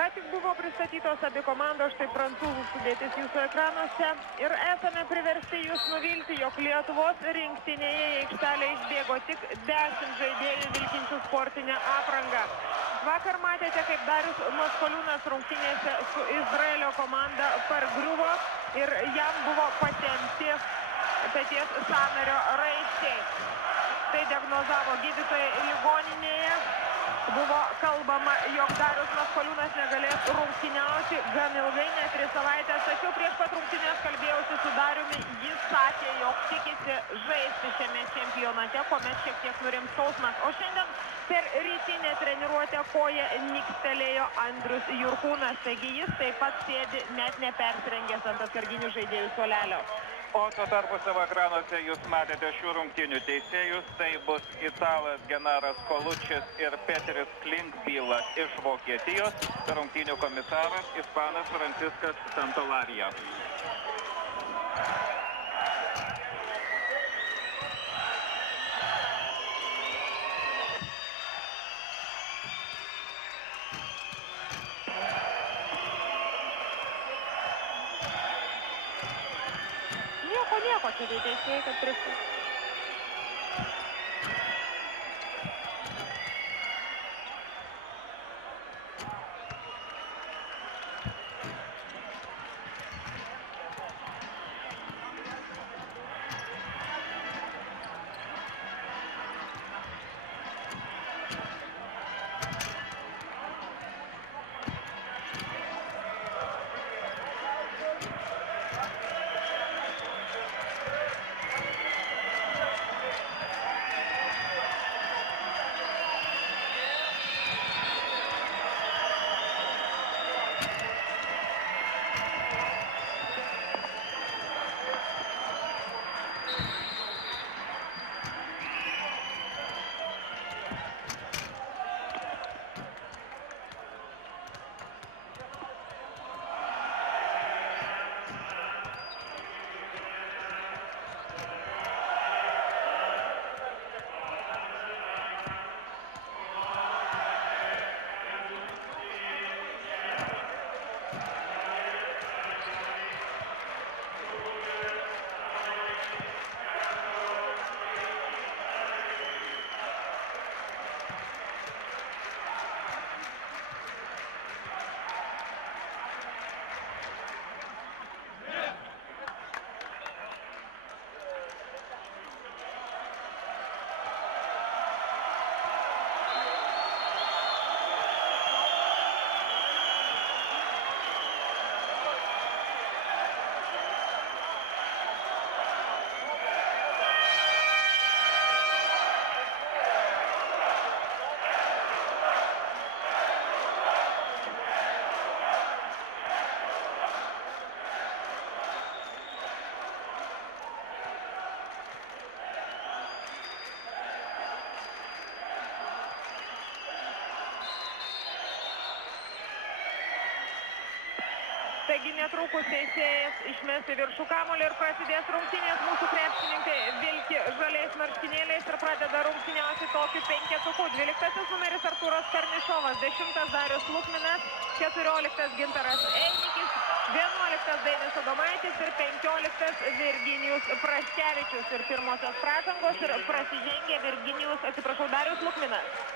Ką tik buvo pristatytos abi komandos, štai prancūzų sudėtis jūsų ekranuose. Ir esame priversti jūs nuvilti, jog Lietuvos rinktinėje į aikštelę išbėgo tik 10 žaidėjų vilkinčių sportinę aprangą. Vakar matėte, kaip Darius Maskoliūnas rungtynėse su Izraelio komanda pargriuvo ir jam buvo patempti peties sąnario raiščiai. Tai diagnozavo gydytojai ligoninėje. Buvo kalbama, jog Darius Maskoliūnas negalės rungtyniauti gan ilgai, net 3 savaitės. Tačiau prieš pat rungtynės kalbėjausi su Dariumi, jis sakė, jog tikisi žaisti šiame čempionate, kuomet šiek tiek nurims skausmas. O šiandien per rytinę treniruotę koją nikstelėjo Andrius Jurkūnas, taigi jis taip pat sėdi net nepersirengęs ant atsarginių žaidėjų suolelio. O tuo tarpu savo ekranuose jūs matėte šių rungtynių teisėjus, tai bus italas Genaras Kolučis ir Peteris Klinkbyla iš Vokietijos, rungtynių komisaras ispanas Franciskas Santolarijo. Nieko, čia teisėjai, kad pristų. Taigi netrukus teisėjas išmes į viršų kamuolį ir prasidės rungtynės. Mūsų krepšininkai vilki žaliais marškinėliais ir pradeda rungtyniauti tokiu 5-tuku. 12 numeris Artūras Karnišovas, 10 Darius Lukminas, 14 Gintaras Einikis, 11 Dainis Adomaitis ir 15 Virginijus Praškevičius. Ir pirmosios pražangos ir prasižengė Darius Lukminas.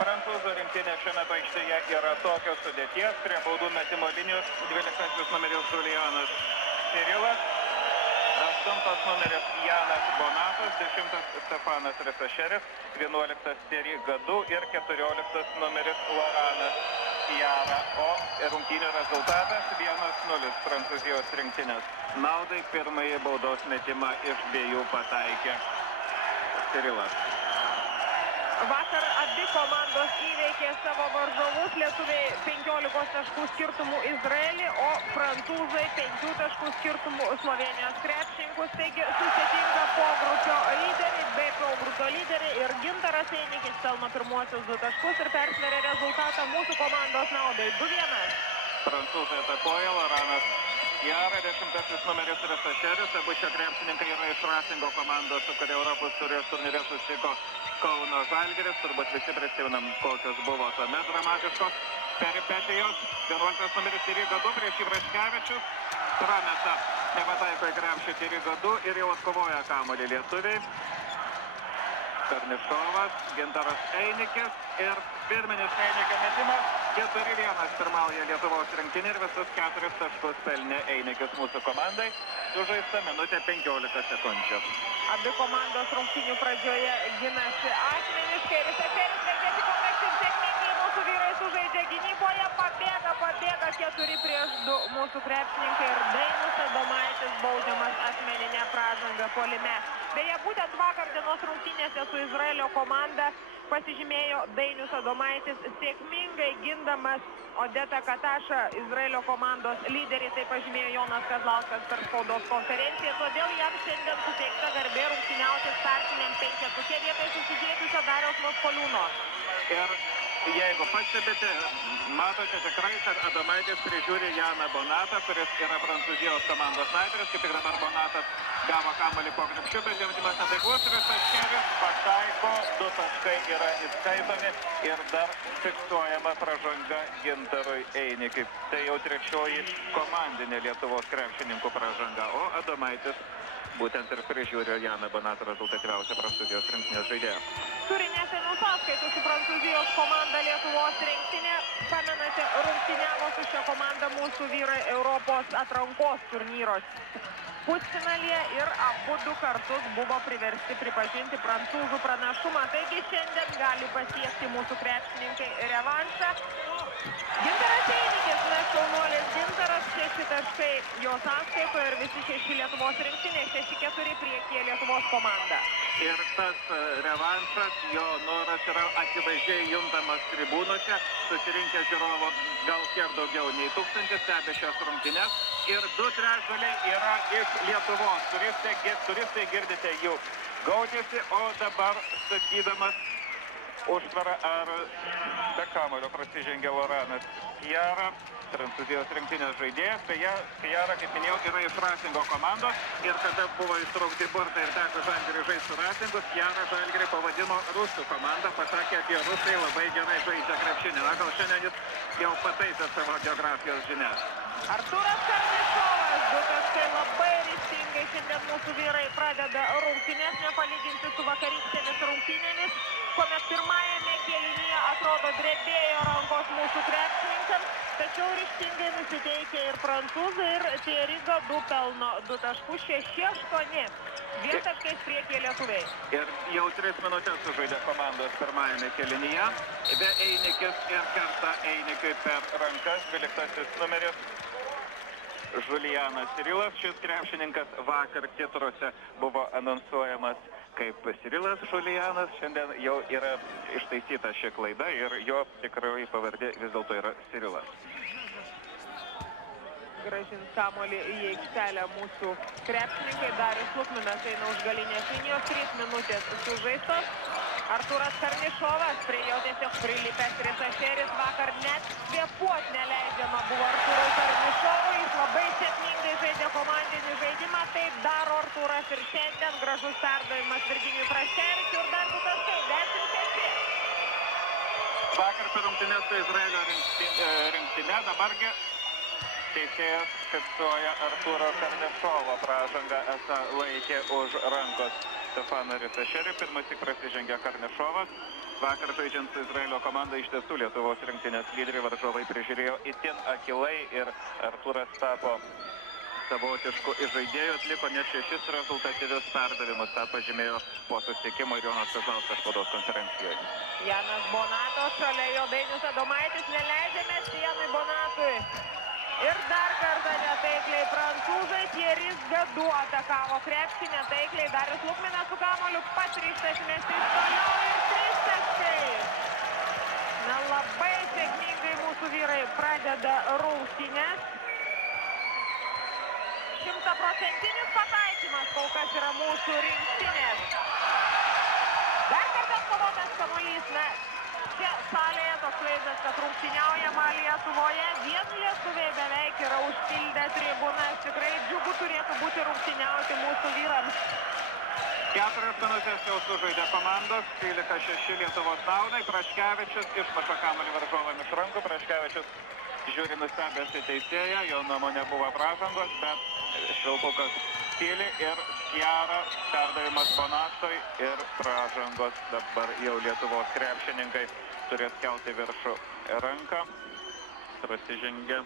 Prancūzų rinktinė šiuo metu aikštėje yra tokios sudėties. Prie baudų metimo linijos 12 numeris Julianas Cirilas, 8 numeris Janas Bonatas, 10 Stefanas Risašeris, 11 Thierry Gadu ir 14 numeris Loranas Ciara. O rungtynių rezultatas 1-0 Prancūzijos rinktinės naudai. Pirmąjį baudos metimą iš 2 pataikė Cirilas. Vakar abi komandos įveikė savo varžovus, lietuviai 15 taškų skirtumų Izraelį, o prancūzai 5 taškų skirtumų Slovenijos krepšininkus. Taigi susitinka pogrupio lyderiai, bei pogrupio lyderiai ir Gintaras Einikis pelno pirmuosius 2 taškus ir persveria rezultatą mūsų komandos naudai 2-1. Prancūzai atakuoja, Loranas Ciara, 10 numeris Risašeris. Abu šie krepšininkai yra iš Racingo komandos, su kuria Europos taurės turnyre susitiko Kauno Žalgiris. Turbūt visi prisimenam, kokios buvo tuomet dramatiškos peripetijos. 11 numeris Tyryga 2 prieš Ibraškevičius. Prameta, nepataiko į krepšį Tyryga 2 ir jau atkovoja kamuolį lietuviai. Karnišovas, Gintaras Einikis ir pirminis Einikio metimas. 4-1 pirmauja Lietuvos rinktinė ir visus 4 taškus pelnė Einikis mūsų komandai. Sužaista minutė 15 sekundžių. Abi komandos rungtynių pradžioje ginasi asmeniškai. Risaferis veržiasi konvekcijų sėkmingai. Mūsų vyrai sužaidžia gynyboje. Pabėga 4-2 mūsų krepšininkai ir Dainius Adomaitis baudžiamas asmeninė pražanga puolime. Beje, būtent vakar dienos rungtynėse su Izraelio komanda pasižymėjo Dainius Adomaitis sėkmingai gindamas Odetą Katašą, Izraelio komandos lyderį, tai pažymėjo Jonas Kazlauskas per spaudos konferenciją, todėl jam šiandien suteikta garbė rungtyniauti startiniam penketuke vietoj susidėtusio Dariaus Maskoliūno. Ir jeigu pastebite, matote tikrai, kad Adomaitis prižiūri Janą Bonatą, kuris yra Prancūzijos komandos sniperis, kaip tik dabar Bonatas gavo kamuolį po krepšiu, bet jaudimas netaiklus, Risaškevičius pataiko, 2 taškai yra įskaitomi ir dar fiksuojama pražanga Gintarui Einikiui. Tai jau trečioji komandinė Lietuvos krepšininkų pražanga, o Adomaitis būtent ir prižiūrėjo Janą Bonatą, rezultatyviausią Prancūzijos rinktinės žaidėją. Turi nesenių sąskaitų su Prancūzijos komanda Lietuvos rinktinė. Pamenate, rungtyniavo su šia komanda mūsų vyrai Europos atrankos turnyros pusfinalyje ir abu 2 kartus buvo priversti pripažinti prancūzų pranašumą. Taigi šiandien gali pasiekti mūsų krepšininkai revanšą. Gintaras Einikis, šaunuolis Gintaras, 6 taškai jo sąskaitoje ir visi 6 Lietuvos rinktinė, 6-4 priekyje Lietuvos komanda. Ir tas revanšas, jo noras yra akivaizdžiai juntamas tribūnose, susirinkę žiūrovų gal kiek daugiau nei 1000 stebi šias rungtynes ir 2/3 yra iš Lietuvos. Turistai girdite jų gaudžiasi, o dabar statydamas užtvarą ar be kamuolio prasižengė Loranas Kjara, Prancūzijos rinktinės žaidėjas. Beje, Kjara, kaip minėjau, yra iš Racingo komandos ir kada buvo įstraukti burtai ir teko Žalgiriui žaisti su Racingu, Kjara Žalgirį pavadino rusų komandą, pasakė, apie rusai labai gerai žaidžia krepšinį. Na, gal šiandien jis jau pataisė savo geografijos žinias. Artūras Karnišovas, 2 taškai, labai ryžtingai šiandien mūsų vyrai pradeda rungtynes, nepalyginti su vakarykštėmis rungtynėmis, kuomet pirmajame kėlinyje atrodo drebėjo rankos mūsų krepšininkams, tačiau ryžtingai nusiteikia ir prancūzai ir Tyryga 2 pelno 2 taškus, 6-8, 2 taškais priekyje lietuviai. Ir jau 3 minutės sužaidė komandos pirmajame kėlinyje. Be Einikis ir kerta Einikiui per rankas, 12 numeris Žulijanas Sirilas. Šis krepšininkas vakar titruose buvo anonsuojamas kaip Sirilas Žulijanas. Šiandien jau yra ištaisyta ši klaida ir jo tikrai pavardė vis dėlto yra Sirilas. Grąžins kamuolį į aikštelę mūsų krepšininkai. Darius Lukminas eina už galinės linijos, 3 minutės sužaistos. Artūras Karnišovas, prie jo tiesiog prilipęs Risaferis, vakar net kvėpuot neleidžiama buvo Artūrui Karnišovui. Jis labai sėkmingai žaidė komandinį žaidimą, taip daro Artūras ir šiandien. Gražus perdavimas Virginijui Praškevičiui ir dar 2 taškai, 10-5. Vakar per rungtynes su Izraelio rinktinė, dabargi teisėjas fiksuoja Artūro Karnišovo pražangą, esą laikė už rankos Stefaną Risaferį. Pirmąsyk prasižengė Karnišovas. Vakar žaidžiant su Izraelio komanda iš tiesų Lietuvos rinktinės lyderiai varžovai prižiūrėjo itin akilai ir Artūras tapo savotišku žaidėju, atliko net 6 rezultatyvius perdavimus. Ta pažymėjo po susitikimo ir Jonas Kazlauskas spaudos konferencijoje. Janas Bonatas, šalia jo Dainius Adomaitis, neleidžiame Janui Bonatui. Ir dar kartą netaikliai prancūzai, Tyryga 2 atakavo krepšį netaikliai, Darius Lukminas su kamuoliu pats ryžtas mesti toliau ir 3 taškai. Na, labai sėkmingai mūsų vyrai pradeda rungtynes. 100% pataikymas kol kas yra mūsų rinktinės. Dar kartą kovotas kamuolys, na, čia salėje toks vaizdas, kad rungtyniaujama Lietuvoje. Vien lietuviai beveik yra užpildę tribūnas. Tikrai džiugu turėtų būti rungtyniauti mūsų vyrams. 4 minutės jau sužaidė komandos, 13-6 Lietuvos naudai, Praškevičius išmuša kamuolį varžovam iš rankų, Praškevičius žiūri nustebęs į teisėją, jo nuomonė buvo pražangos, bet Švilpukas tyli ir Skjara, perdavimas Bonatui ir pražangos. Dabar jau Lietuvos krepšininkai turės kelti viršų ranką, prasižengė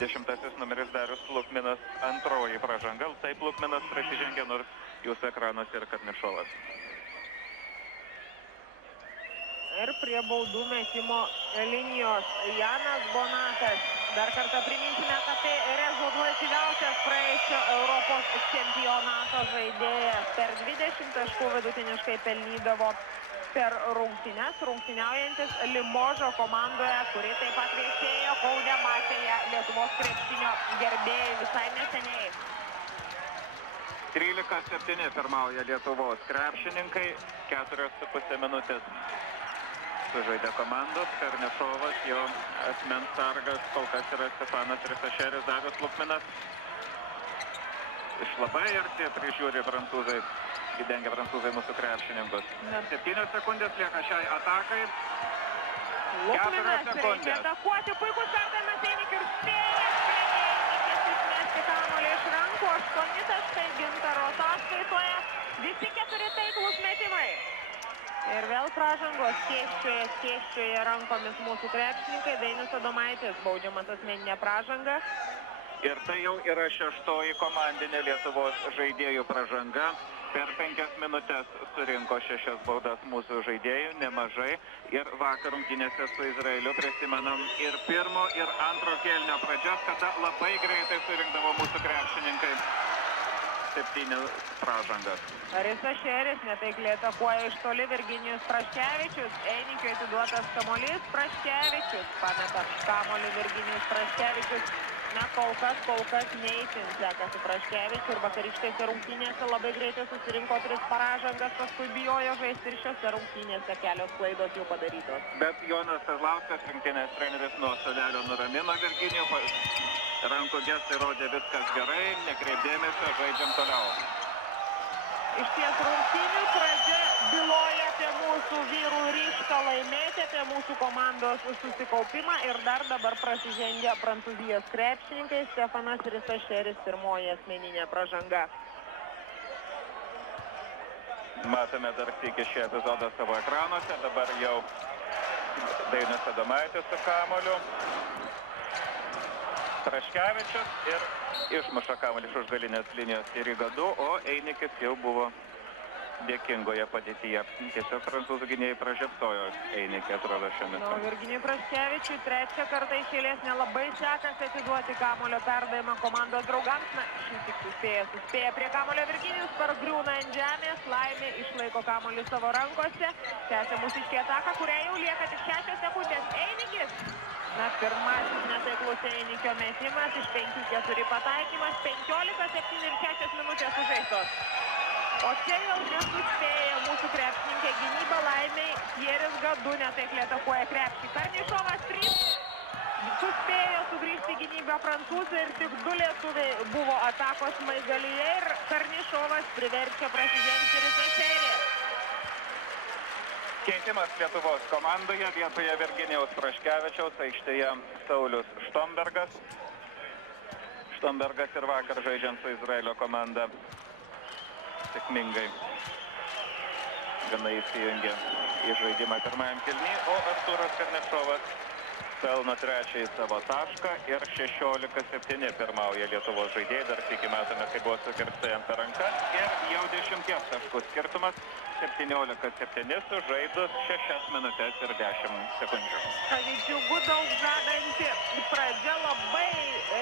10 numeris Darius Lukminas, antroji pražanga. Taip Lukminas prasižengė, nors jūsų ekranuose ir Karnišovas. Ir prie baudų metimo linijos Janas Bonatas. Dar kartą priminsime, kad tai rezultatyviausias praėjusio Europos čempionato žaidėjas. Per 20 taškų vidutiniškai pelnydavo per rungtynes, rungtyniaujantis Limožo komandoje, kuri taip pat viešėjo Kaune, matė ją Lietuvos krepšinio gerbėjai visai neseniai. 13-7 pirmauja Lietuvos krepšininkai, 4,5 minutės sužaidė komandos. Karnišovas, jo asmens sargas, kol kas yra Stefanas Risašeris, Darius Lukminas. Iš labai arti prižiūri prancūzai, įdengia prancūzai mūsų krepšininkus. 7 sekundės lieka šiai atakai. Lukminas reikia atakuoti, puikus perdavimas Einikui ir spėjas prie Einikis išmesti kamuolį iš rankų. 8 taškai Gintaro sąskaitoje, visi 4 taiklūs metimai. Ir vėl pražangos skėsčioje rankomis mūsų krepšininkai. Dainius Adomaitis baudžiamas asmeninė pražanga. Ir tai jau yra 6 komandinė Lietuvos žaidėjų pražanga. Per 5 minutės surinko 6 baudas mūsų žaidėjų, nemažai. Ir vakar rungtynėse su Izraeliu prisimenam ir pirmo, ir antro kėlinio pradžias, kada labai greitai surinkdavo mūsų krepšininkai 7 pražangas. Risašeris netaikliai atakuoja iš toli, Virginijus Praškevičius. Einikiui atiduotas kamuolys, Praškevičius pameta kamuolį, Virginijus Praškevičius. Na, kol kas neįtin sekasi Praškevičiui ir vakarykštėse rungtynėse labai greitai susirinko 3 pražangas, paskui bijojo žaisti ir šiose rungtynėse kelios klaidos jau padarytos. Bet Jonas Kazlauskas, rinktinės treneris, nuo suolelio nuramino Virginijų. Rankų gestai rodė viskas gerai, nekreipdėmėsio, žaidžiam toliau. Iš ties rungtynių pradžia byloja apie mūsų vyrų ryžtą laimėti, apie mūsų komandos susikaupimą ir dar dabar prasižengia Prancūzijos krepšininkai. Stefanas Risašeris, pirmoji asmeninė pražanga. Matome dar sykį šį epizodą savo ekranuose, dabar jau Dainius Adomaitis su kamuoliu. Praškevičius ir išmuša kamuolį iš už galinės linijos į Rygą 2, o Einikis jau buvo dėkingoje padėtyje. Tiesiog prancūzų gynėjai pražiopsojo Einikį, atrodo, šiuo metu. Virginijui Praškevičiui 3 kartą iš eilės nelabai sekasi atiduoti kamuolio perdavimą komandos draugams. Na, šis tik suspėja prie kamuolio Virginijus, pargriūna ant žemės, laimė išlaiko kamuolį savo rankose. Tęsia mūsiškė ataka, kuriai jau lieka tik 6 sekundės. Einikis. Na, pirmasis netaiklus Einikio metimas, iš 5-4 pataikymas, 15-7 ir 6 minutės sužaistos. O čia jau nesuspėja mūsų krepšininkai, gynyba laimiai, Pieris Gadu netaikliai atakuoja krepšį. Karnišovas 3, suspėjo sugrįžti gynybą prancūzai ir tik 2 lietuviai buvo atakos smaigalyje ir Karnišovas priverčia prasižengti Risašerį. Keitimas Lietuvos komandoje, vietoje Virginijaus Praškevičiaus, aikštėje Saulius Štombergas. Štombergas ir vakar žaidžiant su Izraelio komanda sėkmingai gana įsijungė į žaidimą pirmajam kėliny, o Artūras Karnišovas pelno 3 savo tašką ir 16-7 pirmauja Lietuvos žaidėjai. Dar sykį matome, kai buvo sukirsta jam per rankas ir jau 10 taškų skirtumas, 17-7 sužaidus 6 minutės ir 10 sekundžių. Džiugu, daug žadanti pradžia, labai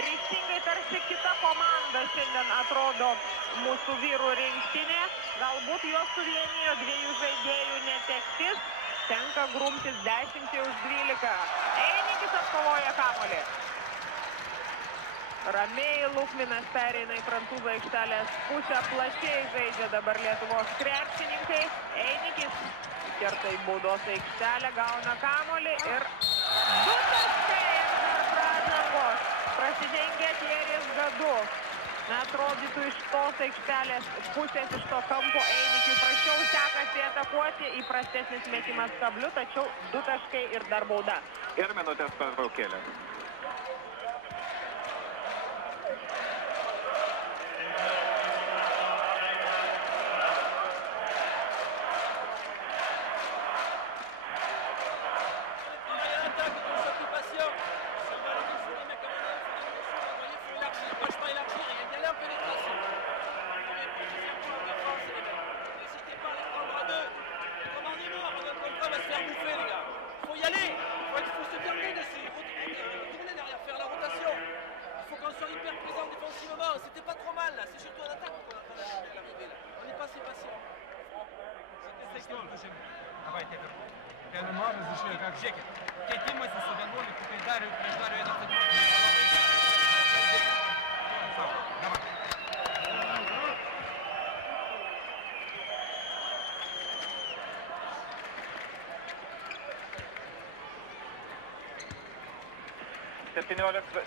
ryžtingai tarsi kita komanda šiandien atrodo mūsų vyrų rinktinė. Galbūt jos suvienijo 2 žaidėjų netektis. Tenka grumtis 10-12. Einikis atkovoja kamuolį. Ramiai Lukminas pereina į prancūzų aikštelės pusę, plačiai žaidžia dabar Lietuvos krepšininkai. Einikis kerta į baudos aikštelę, gauna kamuolį ir 2 taškai ir dar pražangos. Prasidengia Pieris Gadu. Na, atrodytų iš tos aikštelės pusės, iš to kampo Einikiui prašiau sekasi atakuoti, įprastesnis metimas kabliu, tačiau 2 taškai ir dar bauda. Ir minutės pertraukėlė.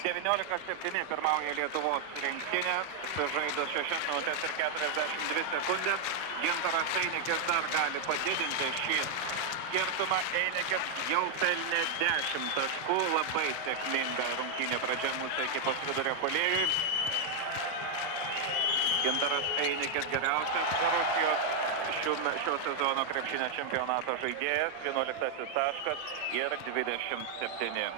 (19:7) pirmauja Lietuvos rinktinė, sužaidus 6 minutės ir 42 sekundės. Gintaras Einikis dar gali padidinti šį skirtumą. Einikis jau pelnė 10 taškų, labai sėkminga rungtynė pradžia mūsų ekipos vidurio puolėjui. Gintaras Einikis geriausias Rusijos šio sezono krepšinio čempionato žaidėjas, 11 taškas ir 27.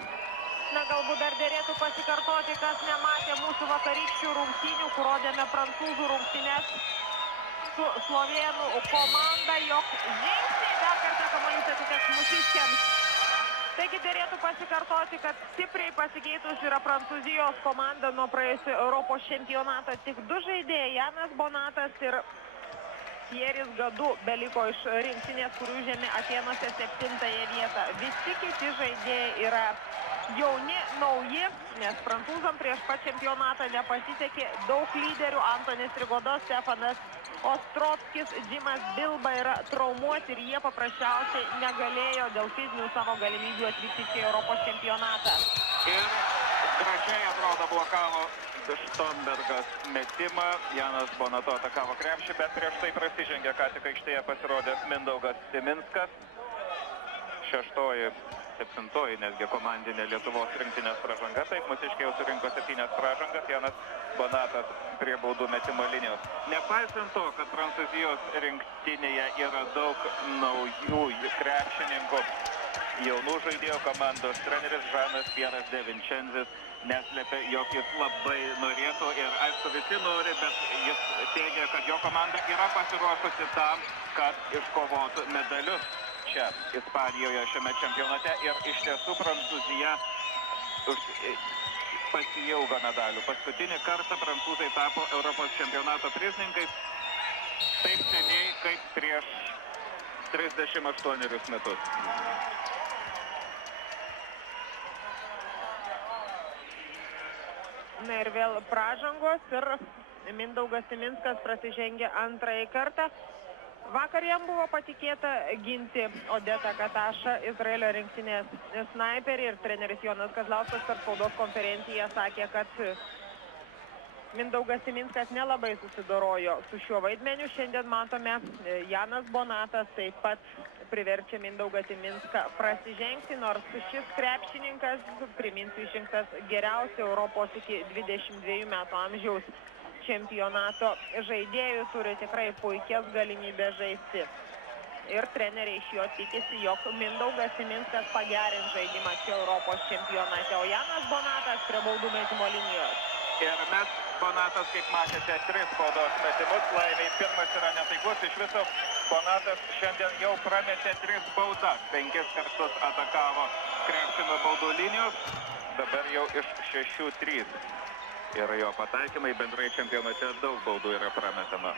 Na, galbūt dar dėrėtų pasikartoti, kas nematė mūsų vakarykščių rungtynių, kur rodėme prancūzų rungtynės su slovėnų komanda, jog žingsniai dar kartą kamuolys atiteks mūsiškiams. Taigi dėrėtų pasikartoti, kad stipriai pasikeitus yra Prancūzijos komanda nuo praėjusio Europos čempionato. Tik 2 žaidėjai, Janas Bonatas ir Pieris Gadu, beliko iš rinktinės, kurių užėmė Atėnuose 7-ąją vietą. Visi kiti žaidėjai yra jauni, nauji, nes prancūzam prieš pat čempionatą nepasisekė daug lyderių. Antonis Rigodo, Stefanas Ostrovskis, Džimas Bilba yra traumuoti ir jie paprasčiausiai negalėjo dėl fizinių savo galimybių atvykti į Europos čempionatą. Ir gražiai atrodo blokavo Štombergas metimą. Janas Bonato atakavo krepšį, bet prieš tai prasižengė, ką tik aikštėje pasirodė Mindaugas Siminskas. 6-oji, 7-oji netgi komandinė Lietuvos rinktinės pražanga. Taip, mūsiškiai jau surinko 7 pražangas, Janas Bonatas prie baudų metimo linijos. Nepaisant to, kad Prancūzijos rinktinėje yra daug naujų krepšininkų, jaunų žaidėjų, komandos treneris Žanas Pieras de Vincentis neslėpė, jog jis labai norėtų ir aišku visi nori, bet jis teigia, kad jo komanda yra pasiruošusi tam, kad iškovotų medalius čia Ispanijoje šiame čempionate ir iš tiesų Prancūzija pasiilgo medalių. Paskutinį kartą prancūzai tapo Europos čempionato prizininkais taip seniai kaip prieš 38 metus. Na ir vėl pražangos ir Mindaugas Siminskas prasižengė 2-ąjį kartą. Vakar jam buvo patikėta ginti Odetą Katašą, Izraelio rinktinės snaiperį, ir treneris Jonas Kazlauskas per spaudos konferenciją sakė, kad Mindaugas Siminskas nelabai susidorojo su šiuo vaidmeniu. Šiandien matome, Janas Bonatas taip pat priverčia Mindaugą Siminską prasižengti, nors šis krepšininkas, priminsiu, išrinktas geriausiu Europos iki 22 metų amžiaus čempionato žaidėjų, turi tikrai puikias galimybės žaisti. Ir treneriai iš jo tikisi, jog Mindaugas Siminskas pagerins žaidimą čia Europos čempionate, o Janas Bonatas prie baudų metimo linijos. Ir mes Bonatas, kaip matėte, 3 baudos metimus, laimiai pirmas yra netaiklus. Iš viso Bonatas šiandien jau prametė 3 baudas, 5 kartus atakavo krepšino baudų linijos, dabar jau iš 6 3. Ir jo pataikymai bendrai čempionate daug baudų yra prametama.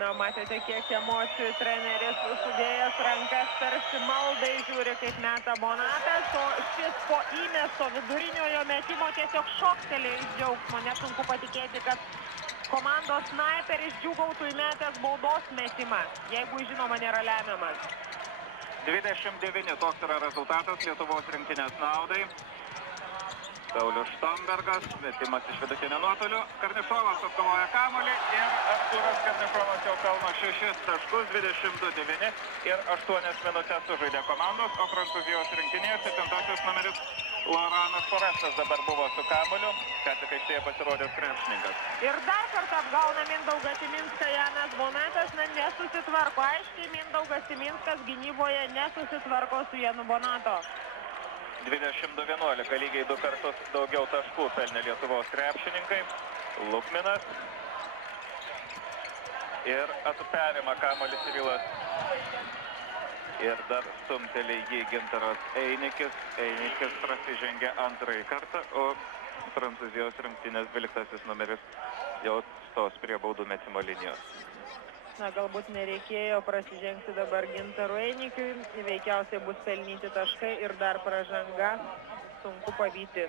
Na, matėte, kiek emocijų treneris sudėjęs rankas tarsi maldai žiūri, kaip meta Bonatas, o šis po įmesto viduriniojo metimo tiesiog šoktelėjo iš džiaugsmo. Nesunku patikėti, kad komandos snaiperis džiūgautų įmetęs baudos metimą, jeigu žinoma nėra lemiamas. 29 toks yra rezultatas Lietuvos rinktinės naudai. Saulius Štombergas, metimas iš vidutinio nuotolio, Karnišovas atkovoja kamuolį ir Artūras Karnišovas jau pelno 6 taškus, 22-9 ir 8 minutės sužaidė komandos, o Prancūzijos rinktinėje 7 numeris Loranas Forestas dabar buvo su kamuoliu, ką tik aikštėje pasirodęs krepšininkas. Ir dar kartą apgauna Mindaugą Timinską Janas Bonatas, nesusitvarko. Aiškiai Mindaugas Timinskas gynyboje nesusitvarko su Janu Bonato. 22-11, lygiai 2 kartus daugiau taškų pelnė Lietuvos krepšininkai. Lukminas. Ir perima kamuolį Cirilas. Ir dar stumteli jį Gintaras Einikis. Einikis prasižengė antrąjį kartą, o Prancūzijos rinktinės 12 numeris jau stos prie baudų metimo linijos. Na, galbūt nereikėjo prasižengti dabar Gintaru Einikiui. Veikiausiai bus pelnyti taškai ir dar pražanga. Sunku pavyti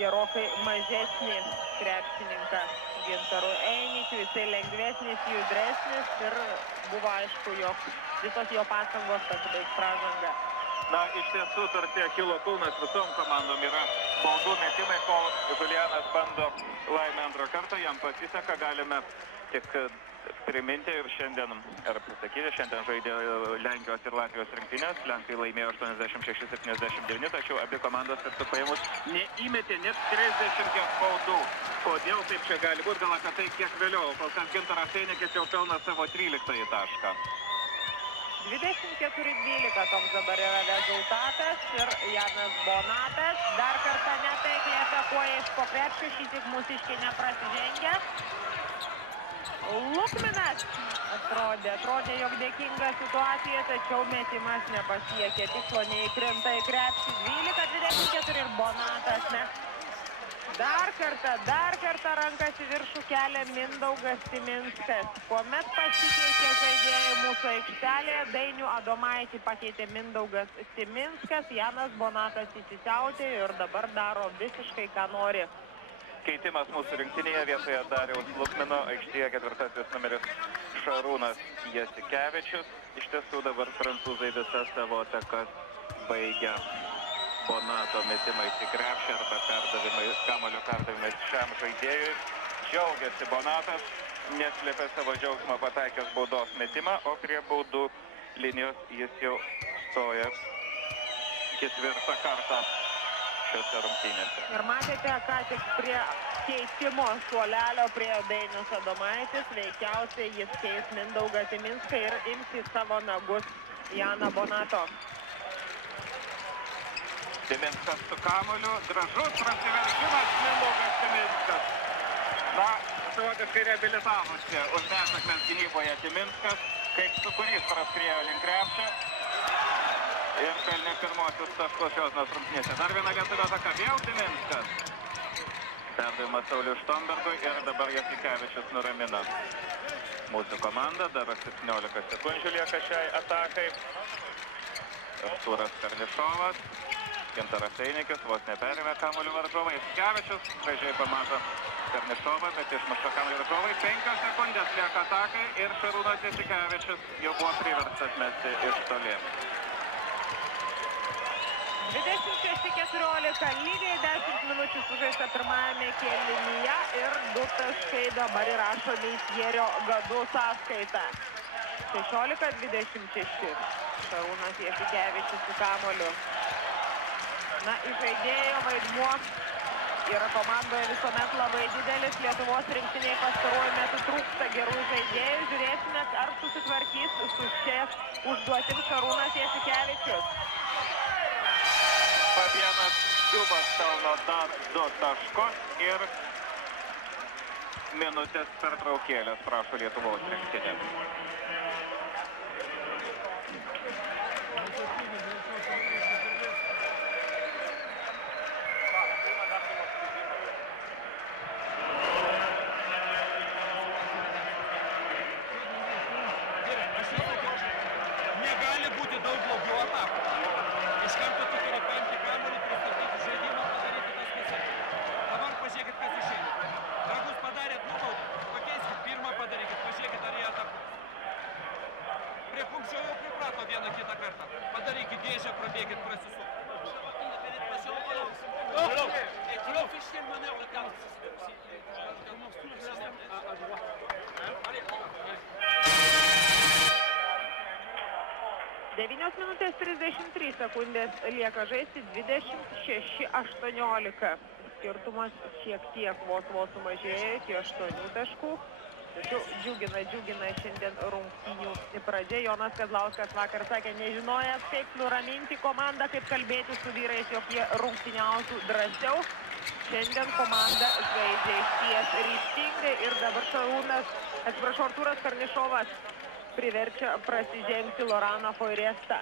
gerokai mažesnį krepšininką Gintaru Einikiui. Jisai lengvesnis, judresnis ir buvo aišku, jog visos jo pastangos pasibaigs pražanga. Na, iš tiesų, tarsi Achilo kulnas visom komandom yra baudų metimai, kol Julianas bando laimę antrą kartą, jam pasiseka, galime tik priminti ir šiandien, ar pasakyti, šiandien žaidė Lenkijos ir Latvijos rinktinės. Lenkai laimėjo 86-79, tačiau abi komandos kartu paėmus neįmetė net 30 baudų. Kodėl taip čia gali būti, gal apie tai kiek vėliau. Kol kas Gintaras Einikis jau pelno savo 13 tašką. 24-12 toks dabar yra rezultatas ir Janas Bonatas dar kartą netaikliai atakuoja iš po krepšio, šįsyk mūsiškiai neprasižengia. Lukminas atrodė, jog dėkinga situacija, tačiau metimas nepasiekė tikslo, neįkrenta į krepšį. 12-24 ir Bonatas, ne. Dar kartą rankas į viršų kelia Mindaugas Timinskas. Kuomet pasikeitė žaidėjai mūsų aikštelėje, Dainių Adomaitį pakeitė Mindaugas Timinskas, Janas Bonatas įsisiautė ir dabar daro visiškai ką nori. Keitimas mūsų rinktinėje vietoje Dariaus Lukmino, aikštėje 4 numeris Šarūnas Jasikevičius. Iš tiesų dabar prancūzai visas savo atakas baigia Bonato metimais į krepšį arba kamuolio perdavimais šiam žaidėjui. Džiaugiasi Bonatas, neslėpė savo džiaugsmą pataikęs baudos metimą, o prie baudų linijos jis jau stoja 4 kartą šiose rungtynėse. Ir matėte, ką tik prie keitimo suolelio prie Dainius Adomaitis, veikiausiai jis keis Mindaugą Timinską ir ims į savo nagus Janą Bonato. Timinskas su kamuoliu, gražus prasiveržimas Mindaugas Timinskas. Na, savotiškai reabilitavosi už nesėkmes gynyboje Timinskas, kaip sūkurys praskriejo link krepšio ir pelnė pirmosius taškus šios rungtynėse. Dar viena lietuvio ataka, vėl Timinskas. Perdavimas Sauliui Štombergui ir dabar Jasikevičius nuramina mūsų komandą. Dar 17 sekundžių lieka šiai atakai. Artūras Karnišovas, Gintaras Einikis, vos neperėmė kamuolių varžovai. Jasikevičius gražiai pamato Karnišovą, bet išmuša kamuolį varžovai. 5 sekundės lieka atakai ir Šarūnas Jasikevičius jau buvo priverstas mesti iš toli. 26-14, lygiai 10 minučių sužaista pirmajame kėlinyje ir 2 taškai dabar įrašo Leisjerio Gadų sąskaitą. 16-26. Šarūnas Jasikevičius su kamuoliu. Na, žaidėjo vaidmuo yra komandoje visuomet labai didelis. Lietuvos rinktiniai pastaruoju metu trūksta gerų žaidėjų. Žiūrėsime, ar susitvarkys su šia užduotim Šarūnas Jasikevičius. Fabianas Kiubas pelno dar 2 taškus ir minutės pertraukėlės prašo Lietuvos rinktinė. Negali būti daug blogių atakų. Iš karto tu turi paimti kamuolį, pristatyti žaidimą, padaryti tas specialiai. Dabar pažiūrėkit, kas išeina. Dragus padarėt nubaudą, pakeiskit pirmą, padarykit, pažiūrėkit, ar jie atakuos. Prie kumščio jau priprato vieną kitą kartą. Padarykit dėžę, pradėkit prasisukti. tu vas officier le meneur, le garde système. À droite. Allez, 9 minutės 33 sekundės lieka žaisti, 26-18. Skirtumas šiek tiek vos sumažėjo iki 8 taškų. Tačiau džiugina šiandien rungtynių pradžia. Jonas Kazlauskas vakar sakė, nežinojęs, kaip nuraminti komandą, kaip kalbėti su vyrais, jog jie rungtyniautų drąsiau. Šiandien komanda žaidžia išties ryžtingai ir dabar Artūras Karnišovas priverčia prasižengti Loraną Foirestą.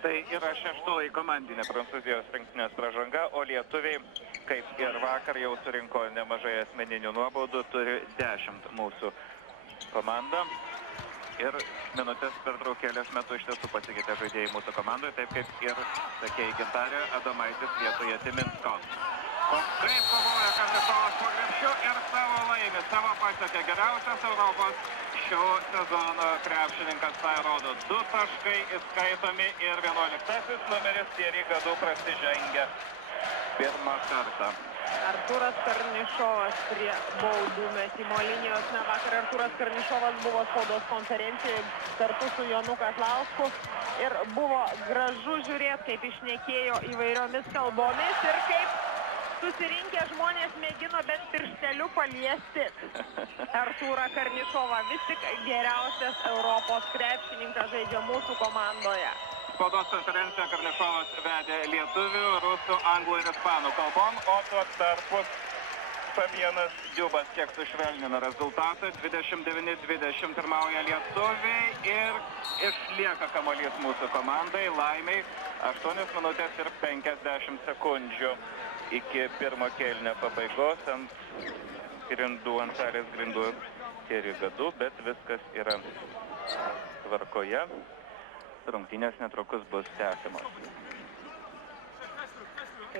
Tai yra 6 komandinė Prancūzijos rinktinės pražanga, o lietuviai, kaip ir vakar, jau surinko nemažai asmeninių nuobaudų, turi 10 mūsų komanda. Ir minutės pertraukėlės metu iš tiesų pasikeitė žaidėjai mūsų komandoje, taip kaip ir sakėjai Gintarė Adomaitis vietoje Timinsko. O kaip kovoja Karnišovas po krepšiu ir savo laimį, savo pasiekė geriausias Europos šio sezono krepšininkas, tai rodo 2 taškai įskaitomi ir 11 numeris Thierry Gadou prasižengia pirmą kartą. Artūras Karnišovas prie baudų metimo linijos. Vakar Artūras Karnišovas buvo spaudos konferencijoje kartu su Jonu Kazlausku ir buvo gražu žiūrėti, kaip išnekėjo įvairiomis kalbomis ir kaip susirinkę žmonės mėgino bent piršteliu paliesti Artūrą Karnišovą. Vis tik geriausias Europos krepšininkas žaidžia mūsų komandoje. Spaudos konferenciją Karnišovas vedė lietuvių, rusų, anglų ir ispanų kalbom, o tuo tarpu Fabienas Diubas kiek sušvelnino rezultatą. 29-20 pirmauja lietuviai ir išlieka kamuolys mūsų komandai. Laimiai 8 minutės ir 50 sekundžių iki pirmo kėlinio pabaigos ant salės grindų Thierry Gadou, bet viskas yra tvarkoje. Rungtynės netrukus bus tęsiamos.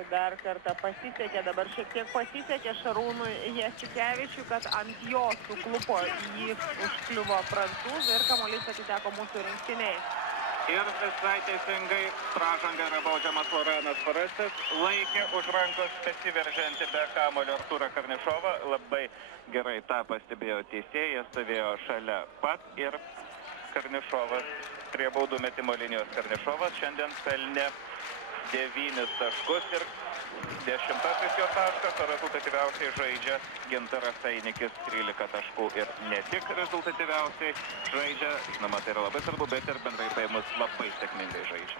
Dar kartą pasisekė, dabar šiek tiek pasisekė Šarūnui Jasikevičiui, kad ant jo suklupo, jį užkliuvo prancūzai ir kamuolys atiteko mūsų rinktiniai. Ir visai teisingai pražanga yra baudžiamas Loranas Forestas, laikė už rankos besiveržiantį be kamuolio Artūrą Karnišovą, labai gerai tą pastebėjo teisėjas, stovėjo šalia pat ir Karnišovas prie baudų metimo linijos. Karnišovas šiandien pelnė 9 taškus ir 10 jo taškas, o rezultatyviausiai žaidžia Gintaras Einikis 13 taškų ir ne tik rezultatyviausiai žaidžia, žinoma, tai yra labai svarbu, bet ir bendrai paėmus labai sėkmingai žaidžia.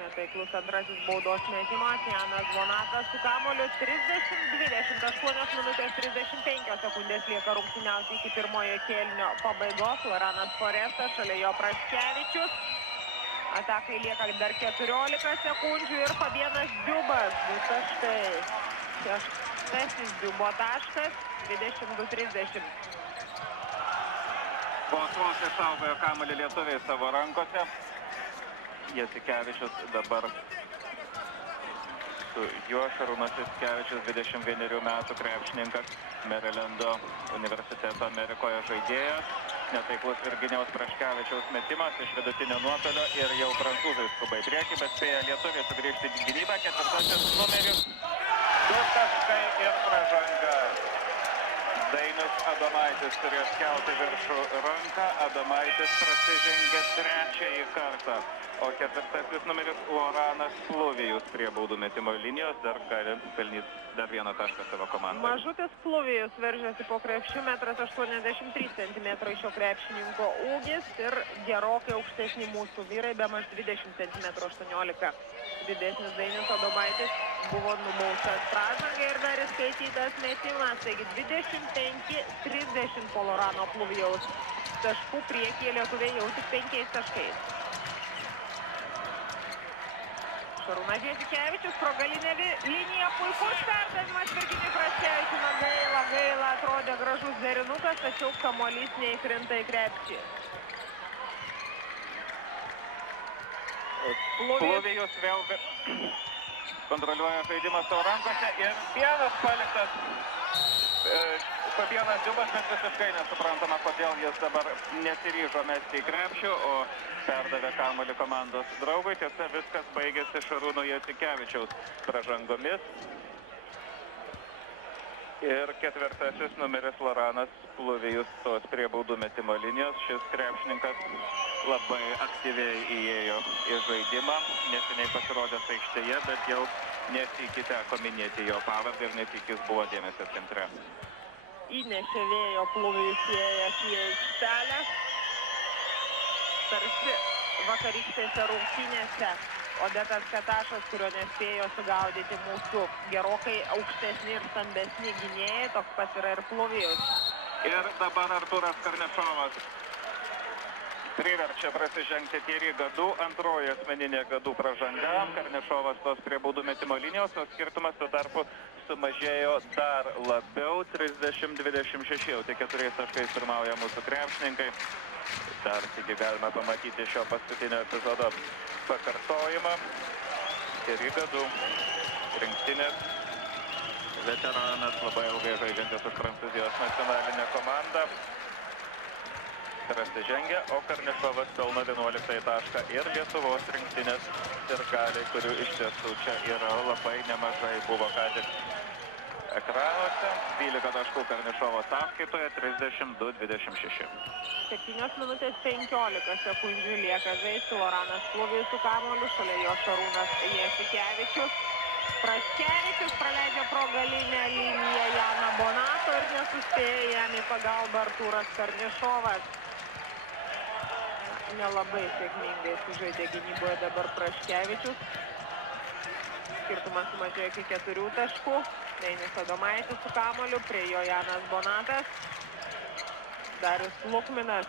Netaiklus antrasis baudos metimas, Janas Bonatas su kamuoliu 30-28 minutės 35 sekundės lieka rungtyniauti iki pirmojo kėlinio pabaigos. Loranas Forestas, šalia jo Praškevičius. Atakai lieka dar 14 sekundžių ir Fabienas Diubas, 2 taškai. 6 Diubo taškas, 22-30. Vos išsaugojo kamuolį lietuviai savo rankose. Jasikevičius dabar su juo, Šarūnas Jasikevičius, 21 metų krepšininkas, Marylando universiteto Amerikoje žaidėjas. Netaiklus Virginijaus Praškevičiaus metimas iš vidutinio nuotolio ir jau prancūzai skuba į priekį, bet spėja lietuviai sugrįžti į gynybą. 4 numeris, 2 taškai ir pražanga. Dainius Adomaitis turėjo skelti viršų ranką, Adomaitis prasižengė 3 kartą, o 4 numeris Loranas Pluvijus prie baudų metimo linijos dar gali pelnyti dar 1 tašką savo komandai. Mažutis Pluvijus veržiasi po krepšiu, 1,83 cm šio krepšininko ūgis ir gerokai aukštesni mūsų vyrai, be maž 20 cm 18. Didesnis Dainius Adomaitis buvo nubaustas pražangai ir dar įskaitytas metimas, taigi 25-30 po Lorano Pluvijaus taškų priekyje lietuviai jau tik 5 taškais. Šarūnas Jasikevičius pro galinę liniją, puikus perdavimas Virginijui Praškevičiui, gaila, atrodė gražus derinukas, tačiau kamuolys neįkrinta į krepšį. Pluvijus vėl kontroliuoja žaidimą savo rankose ir vienas paliktas Fabienas Diubas, bet visiškai nesuprantama, kodėl jis dabar nesiryžo mesti į krepšį, o perdavė kamuolį komandos draugui. Tiesa, viskas baigėsi Šarūno Jasikevičiaus Stankevičiaus pražangomis. Ir ketvirtasis numeris Loranas Pluvijus stos prie baudų metimo linijos. Šis krepšininkas labai aktyviai įėjo į žaidimą. Neseniai pasirodęs aikštėje, bet jau nesykį teko minėti jo pavardę ir nesykis buvo dėmesio centre. Įnešė vėjo Pluvijus įėjęs į aikštelę. Tarsi vakarykštėse rungtynėse Odetas Katašas, kurio nespėjo sugaudyti mūsų gerokai aukštesni ir stambesni gynėjai, toks pat yra ir Pluvijus. Ir dabar Arturas Karnišovas priverčia prasižengti Thierry Gadu, antroji asmeninė Gadu pražanga. Karnišovas stos prie baudų metimo linijos, o skirtumas tuo tarpu sumažėjo dar labiau, 30-26, jau tik 4 taškais pirmauja mūsų krepšininkai. Dar tik galime pamatyti šio paskutinio epizodo pakartojimą. Thierry Gadu, rinktinės veteranas, labai ilgai žaidžiantis už Prancūzijos nacionalinę komandą. Prasižengia, o Karnišovas pelno 11 tašką ir Lietuvos rinktinės sirgaliai, kurių iš tiesų čia yra labai nemažai, buvo ką tik ekranuose. 12 taškų Karnišovo sąskaitoje, 32-26. 7 minutės 15 sekundžių lieka žaisti. Loranas Pluvijus su kamuoliu, šalia jo Šarūnas Jasikevičius. Praškevičius praleidžia pro galinę liniją Janą Bonato ir nesuspėja jam į pagalbą Arturas Karnišovas. Nelabai sėkmingai sužaidė gynyboje dabar Praškevičius. Skirtumas sumažėjo iki 4 taškų. Dainius Adomaitis su kamuoliu, prie jo Janas Bonatas. Darius Lukminas.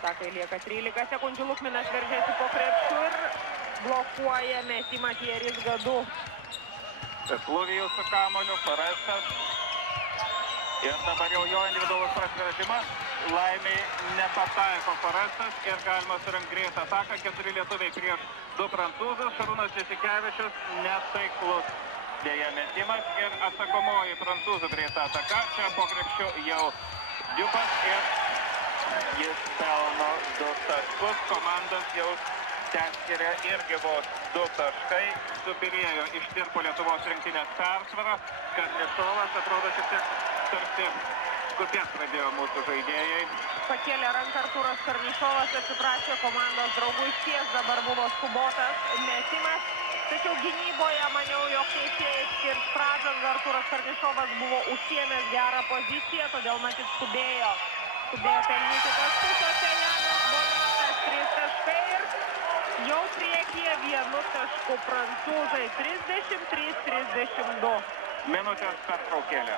Sakai, lieka 13 sekundžių. Lukminas veržėsi po krepšiu ir blokuoja metimą Thierry Gadu. Pluvijus su kamuoliu, Forestas. Ir dabar jau jo individualus prasiveržimas. Laimiai nepataiko Forestas ir galima surinkti greitą ataką. 4 lietuviai prieš 2 prancūzus. Šarūnas Jasikevičius netaiklus dėja metimas ir atsakomoji prancūzų greita ataka. Čia po krepšiu jau Diupas ir jis pelno 2 taškus. Komandos jau ten skiria irgi vos 2 taškai. Subirėjo ištirpo Lietuvos rinktinės persvarą. Karnišovas atrodo šiek tiek tarsi skubės pradėjo mūsų žaidėjai. Pakėlė ranką Arturas Karnišovas, atsiprašė komandos draugų, išties dabar buvo skubotas metimas. Tačiau gynyboje maniau, jog teisėjai skirs pražangą. Arturas Karnišovas buvo užsiėmęs gerą poziciją, todėl matyt skubėjo pelnyti taškus. O čia Janas Bonatas 3 taškai ir jau priekyje 1 tašku prancūzai, 33-32. Minutės pertraukėlė.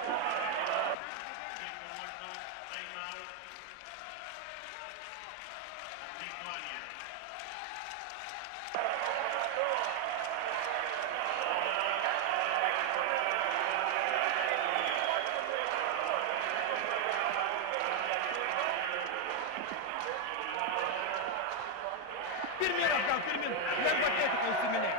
Pirmin, lengvatėti klausiminė.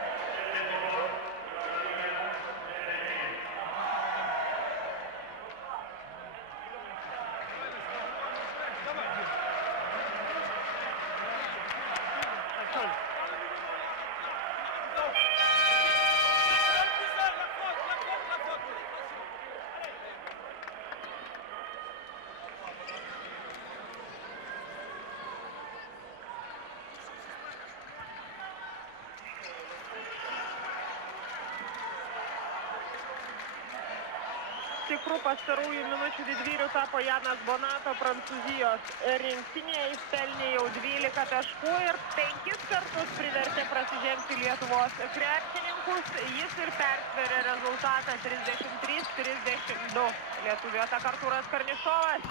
Tikrų pastarųjų minučių didvyrių tapo Janas Bonato, Prancūzijos rinktinėje. Jis pelnė jau 12 taškų ir 5 kartus privertė prasižengti Lietuvos krepšininkus. Jis ir persverė rezultatą 33-32. Lietuvio ataka Arturas Karnišovas.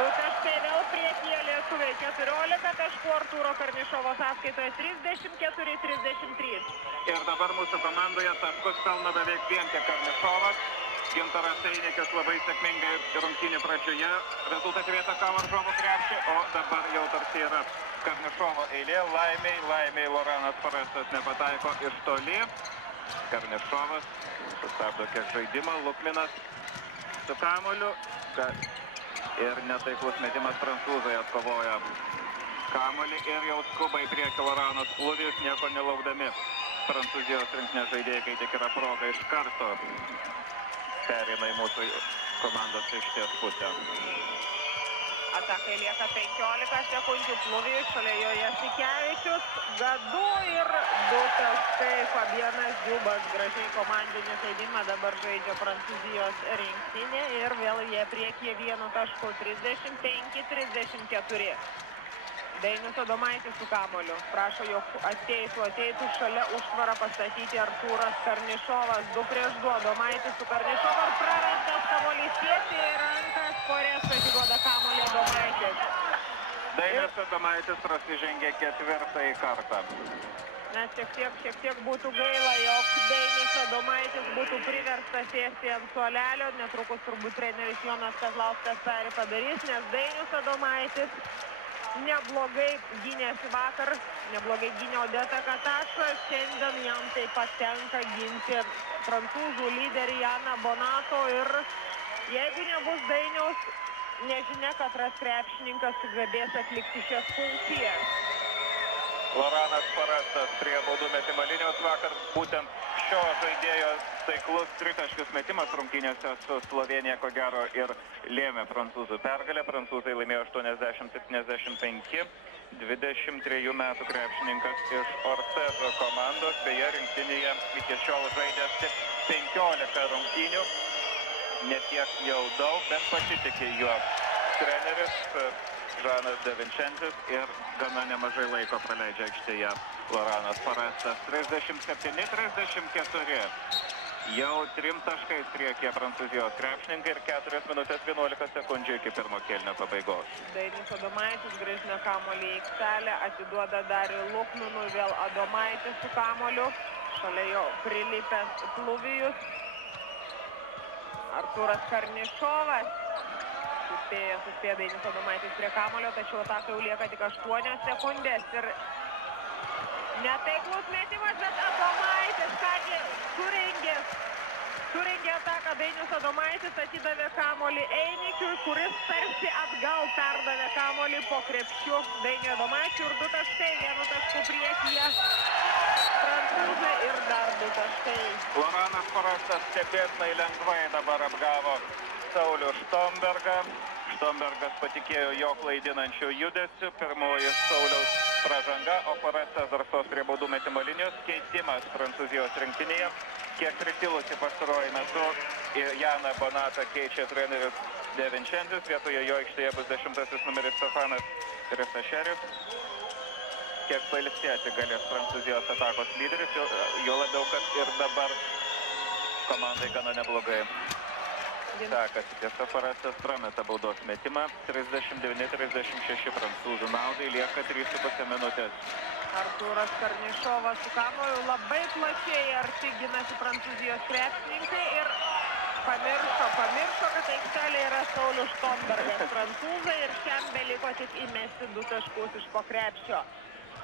2 taškai vėl priekyje lietuviai. 14 taškų Arturo Karnišovo sąskaitoje, 34-33. Ir dabar mūsų komandoje taškus pelno beveik vien tik Karnišovas. Gintaras Einikis labai sėkmingai rungtynių pradžioje rezultatyviai atakavo varžovų krepšį, o dabar jau tarsi yra Karnišovo eilė. Laimiai Loranas Forestas nepataiko iš toli. Karnišovas sustabdo kiek žaidimą. Lukminas su kamuoliu ir netaiklus metimas prancūzai atkovoja kamuolį ir jau skuba į priekį Loranas Pluvijus, nieko nelaukdami. Prancūzijos rinktinės žaidėjai, kai tik yra proga, iš karto pereina į mūsų komandos aikštės pusę. Atakai lieka 15 sekundžių. Pluvijus, šalia jo Jasikevičius, Gadu ir 2 taškai. Fabienas Dziubas gražiai komandinį žaidimą dabar žaidžia Prancūzijos rinktinė ir vėl jie priekyje 1 tašku. 35-34. Dainius Adomaitis su kamuoliu. Prašo, jog ateitų šalia užtvarą pastatyti Artūras Karnišovas. 2 prieš 2. Adomaitis su Karnišovu ir prarastas kamuolys tiesiai į rankas. Porės atiduoda kamuolį Adomaitis. Dainius Adomaitis prasižengė 4. kartą. Nes šiek tiek būtų gaila, jog Dainius Adomaitis būtų priverstas sėsti ant suolelio. Netrukus turbūt treneris Jonas Kazlauskas tą ir padarys, nes Dainius Adomaitis neblogai gynėsi vakar, neblogai gynė Odetą Katašą. Šiandien jam taip pat tenka ginti prancūzų lyderį Janą Bonato ir jeigu nebus Dainiaus, nežinia, katras krepšininkas sugebės atlikti šias funkcijas. Loranas Parastas prie baudų metimo linijos vakar. Būtent šio žaidėjo taiklus tritaškius metimas rungtynėse su Slovėnija, ko gero, ir lėmė prancūzų pergalę. Prancūzai laimėjo 80-75. 23 metų krepšininkas iš Orsezo komandos. Beje, rinktinėje iki šiol žaidęs tik 15 rungtynių. Ne tiek jau daug, bet pasitikė juo treneris Žanas De Vincentis ir gana nemažai laiko praleidžia aikštėje Loranas Parastas. 37-34. Jau 3 taškais priekyje prancūzijos krepšininkai ir 4 minutės 11 sekundžių iki pirmo kėlinio pabaigos. Dainius Adomaitis grąžina kamuolį į aikštelę, atiduoda Dariui Lukminui, vėl Adomaitis su kamuoliu. Šalia jo prilipęs Pluvijus. Artūras Karnišovas. Suspėja Dainius Adomaitis prie kamuolio, tačiau atakai jau lieka tik 8 sekundės. Ir netaiklus metimas, bet Adomaitis, kągi, surengė ataką. Dainius Adomaitis atidavė kamuolį Einikiui, kuris tarsi atgal perdavė kamuolį po krepšiu Dainiui Adomaičiui ir 2 taškai, 1 tašku priekyje prancūzai ir dar 2 taškai. Loranas Parastas stebėtinai lengvai dabar apgavo Saulių Štombergą. Štombergas patikėjo jo klaidinančių judesių. Pirmoji Sauliaus pražanga, o Parastas dar stos prie baudų metimo linijos. Keitimas prancūzijos rinktinėje. Kiek pritilusi pastaruoju metu Janą Bonatą keičia treneris De Vincentis. Vietoje jo aikštėje bus 10 numeris Stefanas Kristašeris. Kiek pailsėti galės prancūzijos atakos lyderis, jo labiau, kad ir dabar komandai gana neblogai sekasi. Tiesa, Parastas prameta baudos metimą. 39-36 prancūzų naudai, lieka 3,5 minutės. Artūras Karnišovas su kamuoliu labai plačiai arti ginasi prancūzijos krepšininkai ir pamiršo, kad aikštelė yra Saulius Štombergas. Prancūzai ir šiam beliko tik įmesti 2 taškus iš po krepšio.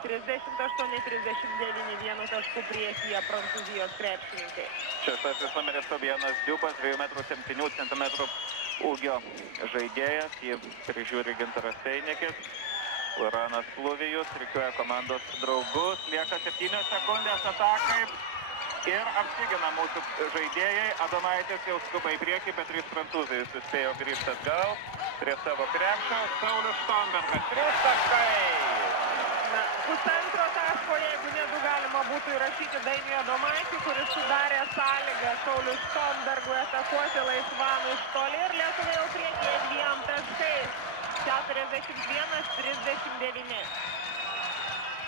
38-39, 1 tašku priekyje prancūzijos krepšininkai. 6 numeris Fabienas Dziubas, 2,7 cm ūgio žaidėjas, jį prižiūri Gintaras Teinikis. Loranas Pluvijus rikiuoja komandos draugus, lieka 7 sekundės atakai ir apsigina mūsų žaidėjai. Adomaitis jau skuba į priekį, bet 3 prancūzai suspėjo grįžti atgal prie savo krepšio. Saulius Štombergas, 3 taškai. Pusantro taško, jeigu ne 2, galima būtų įrašyti Dainiui Adomaičiui, kuris sudarė sąlygą Sauliui Štombergui atakuoti laisvam iš toli ir lietuviai jau priekyje 2 taškais. 41-39.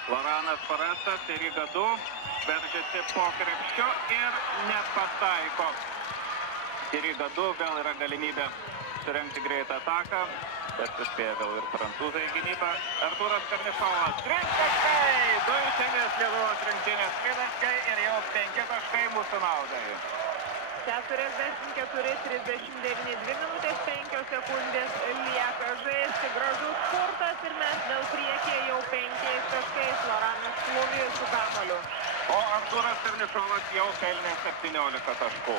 Loranas Parastas ir Gadu veržiasi po krepšiu ir nepataiko. Ir Gadu vėl yra galimybė surengti greitą ataką, bet suspėja vėl ir prancūzai gynybą. Artūras Karnišovas, 3 taškai, 2 iš eilės Lietuvos rinktinės tritaškai ir jau 5 taškai mūsų naudai. 44-39, 2 minutės 5 sekundės lieka žaisti. Gražus spurtas ir mes vėl priekyje jau 5 taškais. Loranas Pluvijus su kamuoliu. O Artūras Karnišovas jau pelnė 17 taškų.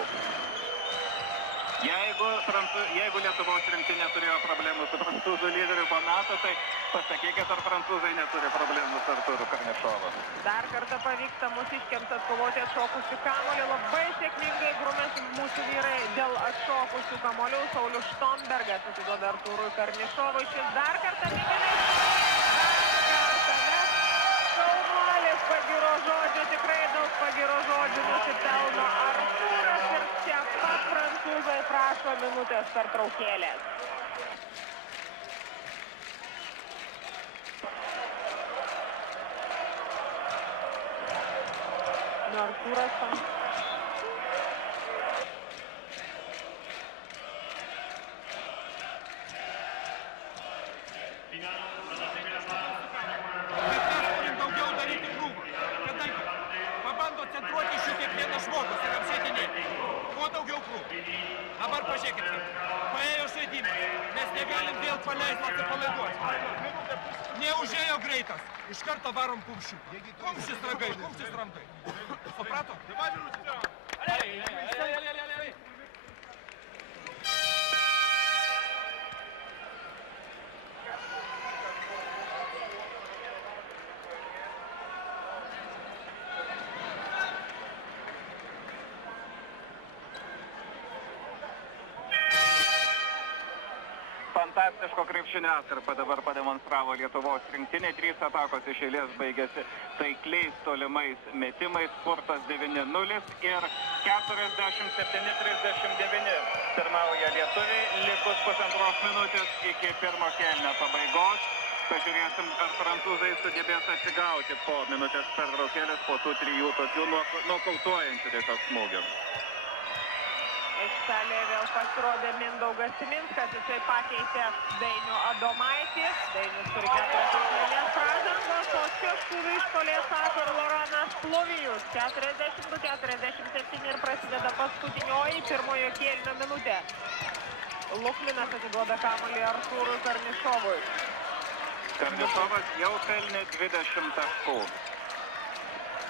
Jeigu Lietuvos rinktinė turėjo problemų su prancūzų lyderiu Bonato, tai pasakykit, ar prancūzai neturi problemų su Artūru Karnišovu. Dar kartą pavyksta mūsiškiams atkovoti atšokusių kamuolį. Labai sėkmingai grumėsi mūsų vyrai dėl atšokusių kamuolių. Saulius Štombergas atiduoda Artūrui Karnišovui. Šis dar kartą mėgina. Šaunuolis pagiro žodžių, tikrai daug pagiro žodžių nusipelno Artūras ir čia pat prancūzai prašo minutės pertraukėlės. Artūras daugiau daryti krūvą, kadangi pabando centruoti iš jų kiekvienas žmogus ir apsėdinėti. Kuo daugiau krūvų. Dabar pažiūrėkit, paėjo žaidimas. Mes negalim vėl paleisti atsipalaiduoti. Neužėjo greitas. Iš karto varom kumščių. Kumštis ragai, kumštis ramgai. Suprato? Fantastiško krepšinio atkarpą dabar pademonstravo Lietuvos rinktinė. 3 atakos iš eilės baigėsi taikliais tolimais metimais. Spurtas 9-0 ir 47-39 pirmauja lietuviai. Likus pusantros minutės iki pirmo kėlinio pabaigos. Pažiūrėsim, ar prancūzai sugebės atsigauti po minutės pertraukėlės, po tų 3 tokių nokautuojančių tiesiog smūgių. Aikštelėje vėl pasirodė Mindaugas Siminskas, jisai pakeitė Dainių Adomaitį. Dainius turi 4 asmeninės pražangos, o čia šūvį išpuolė sako ir Loranas Plovijus. 42-47 ir prasideda paskutinioji pirmojo kėlinio minutė. Lukminas atiduoda kamuolį Artūrui Karnišovui. Karnišovas jau pelnė 20 taškų.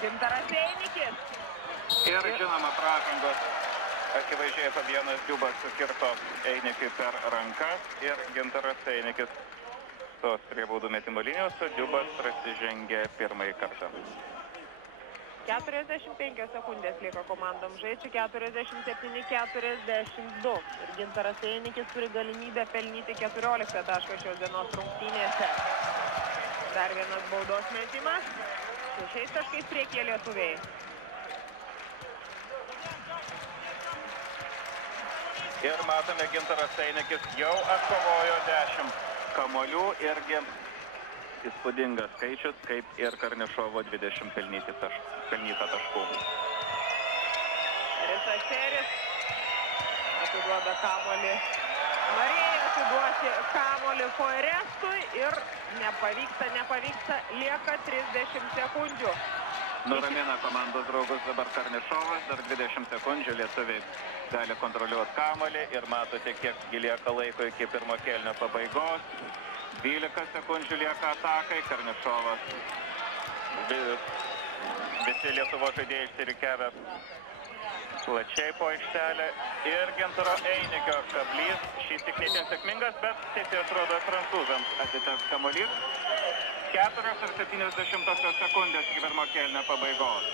Gintaras Einikis. Ir žinoma pražangos. Akivaizdžiai Fabianas Diubas sukirto Einikiui per rankas ir Gintaras Einikis tos prie baudų metimo linijos, o Diubas prasižengė pirmąjį kartą. 45 sekundės lieka komandom žaisti, 47-42. Ir Gintaras Einikis turi galimybę pelnyti 14 tašką šios dienos rungtynėse. Dar vienas baudos metimas. 6 taškais priekyje lietuviai. Ir matome, Gintaras Einikis jau atkovojo 10 kamuolių, irgi įspūdingas skaičius, kaip ir Karnišovo 20 pelnyta taškų. Risas Šeris atiduoda kamuolį. Norėjo atiduoti kamuolį Foirestui ir nepavyksta, lieka 30 sekundžių. Nuramina komandos draugus dabar Karnišovas, dar 20 sekundžių lietuviai gali kontroliuoti kamuolį ir matote, kiek lieka laiko iki pirmo kėlinio pabaigos. 12 sekundžių lieka atakai, Karnišovas, visi Lietuvos žaidėjai išsirikiavę plačiai po aikštelę ir Gintaro Einikio kablys, šis tik netin sėkmingas, bet teisėjas rodo prancūzams atiteks kamuolys. 4,70 sekundės iki pirmo kėlinio pabaigos.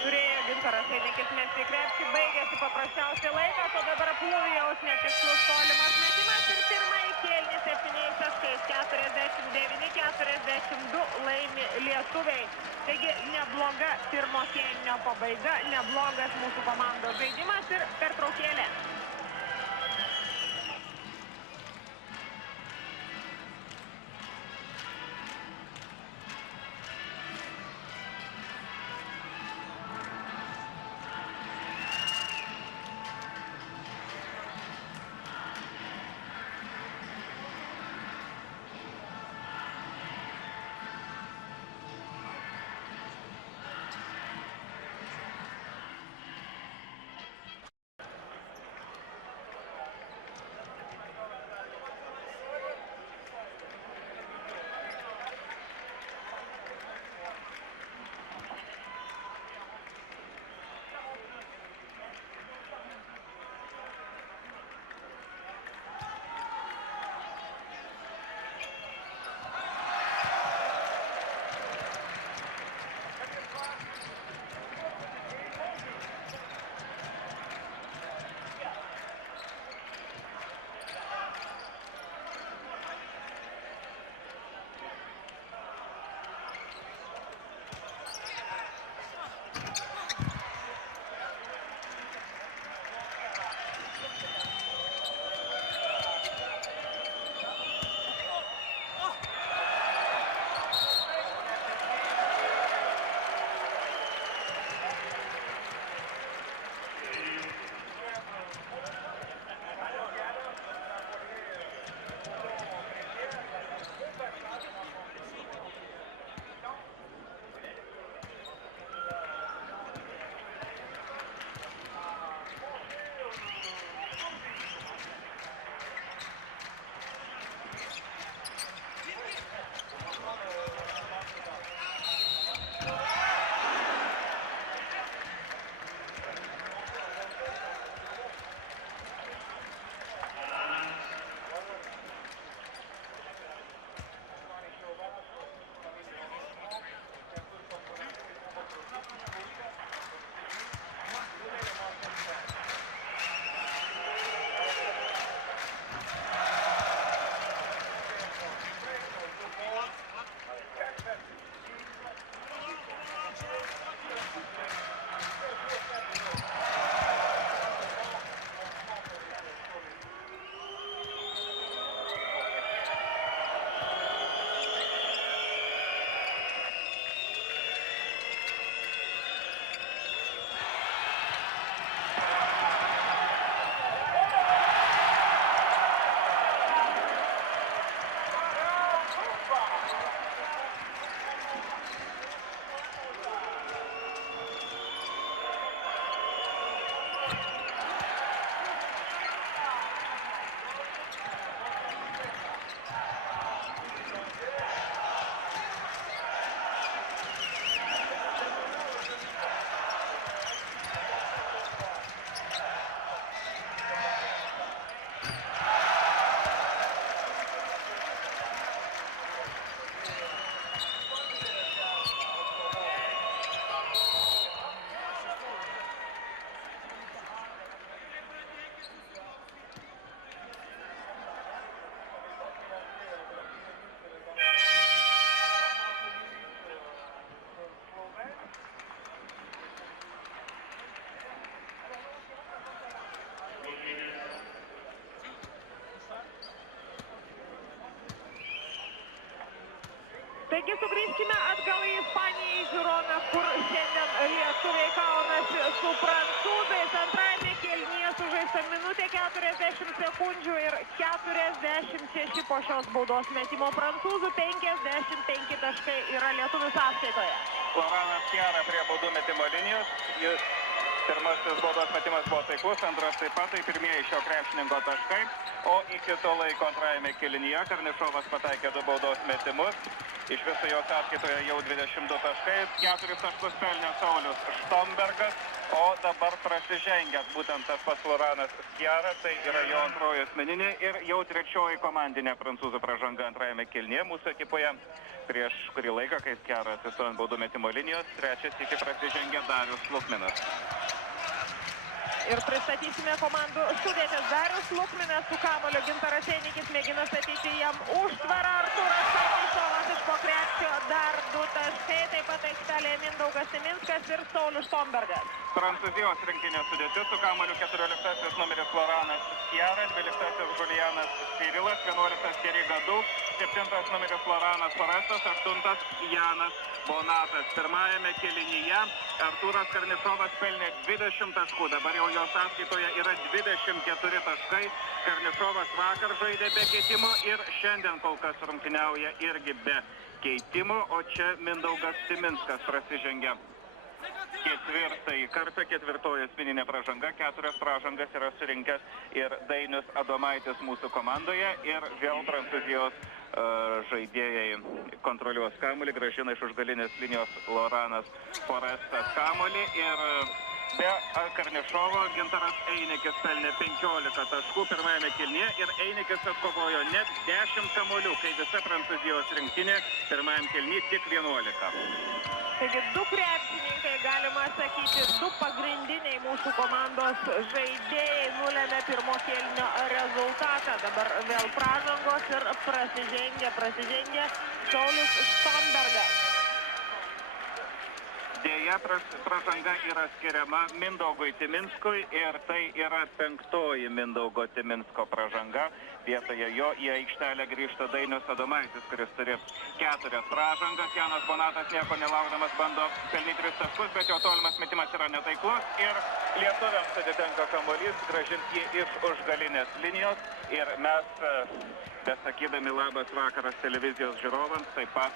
Turėjo Gintaras Einikis mesti į krepšį, baigėsi paprasčiausiai laikas, o dabar Pluvijaus netikslus tolimas metimas ir pirmąjį kėlinį 7 taškais, 49-42 laimi lietuviai. Taigi nebloga pirmo kėlinio pabaiga, neblogas mūsų komandos žaidimas ir pertraukėlė. Taigi sugrįžkime atgal į Ispaniją, į Žironą, kur šiandien lietuviai kaunasi su prancūzais. Antrajame kėlinyje sužaista minutė 40 sekundžių ir 46 po šios baudos metimo prancūzų, 55 taškai yra lietuvių sąskaitoje. Loranas Sciarra prie baudų metimo linijos. Pirmasis baudos metimas buvo taikus, antras taip pat, tai pirmieji šio krepšininko taškai, o iki to laiko antrajame kėlinyje Karnišovas pataikė 2 baudos metimus. Iš viso jo sąskaitoje jau 22 taškai, 4 taškus pelnė Saulius Štombergas, o dabar prasižengęs būtent tas pats Loranas Sciarra, tai yra jo antroji asmeninė ir jau trečioji komandinė prancūzų pražanga antrajame kėlinyje mūsų ekipoje. Prieš kurį laiką, kai Sciarra atsistojo ant baudų metimo linijos, trečias iki prasižengė Darius Lukminas. Ir pristatysime komandų sudėtis. Darius Lukminas su kamuoliu, Gintaras Einikis mėgina statyti jam užtvarą, Artūras Karnišovas iš po krepšio, dar 2 taškai, taip pat aikštelėje Mindaugas Siminskas ir Saulius Štombergas. Prancūzijos rinktinės sudėtis su kamuoliu 14 numeris Loranas Sciarra, 12 Julianas Cirilas, 11 Thierry Gadou, 7 numeris Loranas Forestas, 8 Janas Bonatas. Pirmajame kėlinyje Artūras Karnišovas pelnė 20 taškų, dabar jau jo sąskaitoje yra 24 taškai. Karnišovas vakar žaidė be keitimo ir šiandien kol kas rungtyniauja irgi be keitimo, o čia Mindaugas Siminskas prasižengia ketvirtąjį kartą, ketvirtoji asmeninė pražanga, 4 pražangas yra surinkęs ir Dainius Adomaitis mūsų komandoje ir vėl Prancūzijos žaidėjai kontroliuos kamuolį, grąžina iš užgalinės linijos Loranas Forestas kamuolį ir be Karnišovo Gintaras Einikis pelnė 15 taškų pirmajame kėlinyje ir Einikis atkovojo net 10 kamuolių, kai visa Prancūzijos rinktinė pirmajam kėlinyje tik 11. Taigi 2 krepšininkai, galima sakyti, 2 pagrindiniai mūsų komandos žaidėjai nulėmė pirmo kėlinio rezultatą. Dabar vėl pražangos ir prasižengė Saulius Štombergas. Deja, pražanga yra skiriama Mindaugui Timinskui ir tai yra 5-oji Mindaugo Timinsko pražanga. Vietoje jo į aikštelę grįžta Dainius Adomaitis, kuris turi 4 pražangas. Janas Bonatas nieko nelaukdamas bando pelnyti 3 taškus, bet jo tolimas metimas yra netaiklus ir lietuviams atitenka kamuolys, grąžinti jį iš užgalinės linijos. Ir mes, besakydami labas vakaras televizijos žiūrovams, taip pat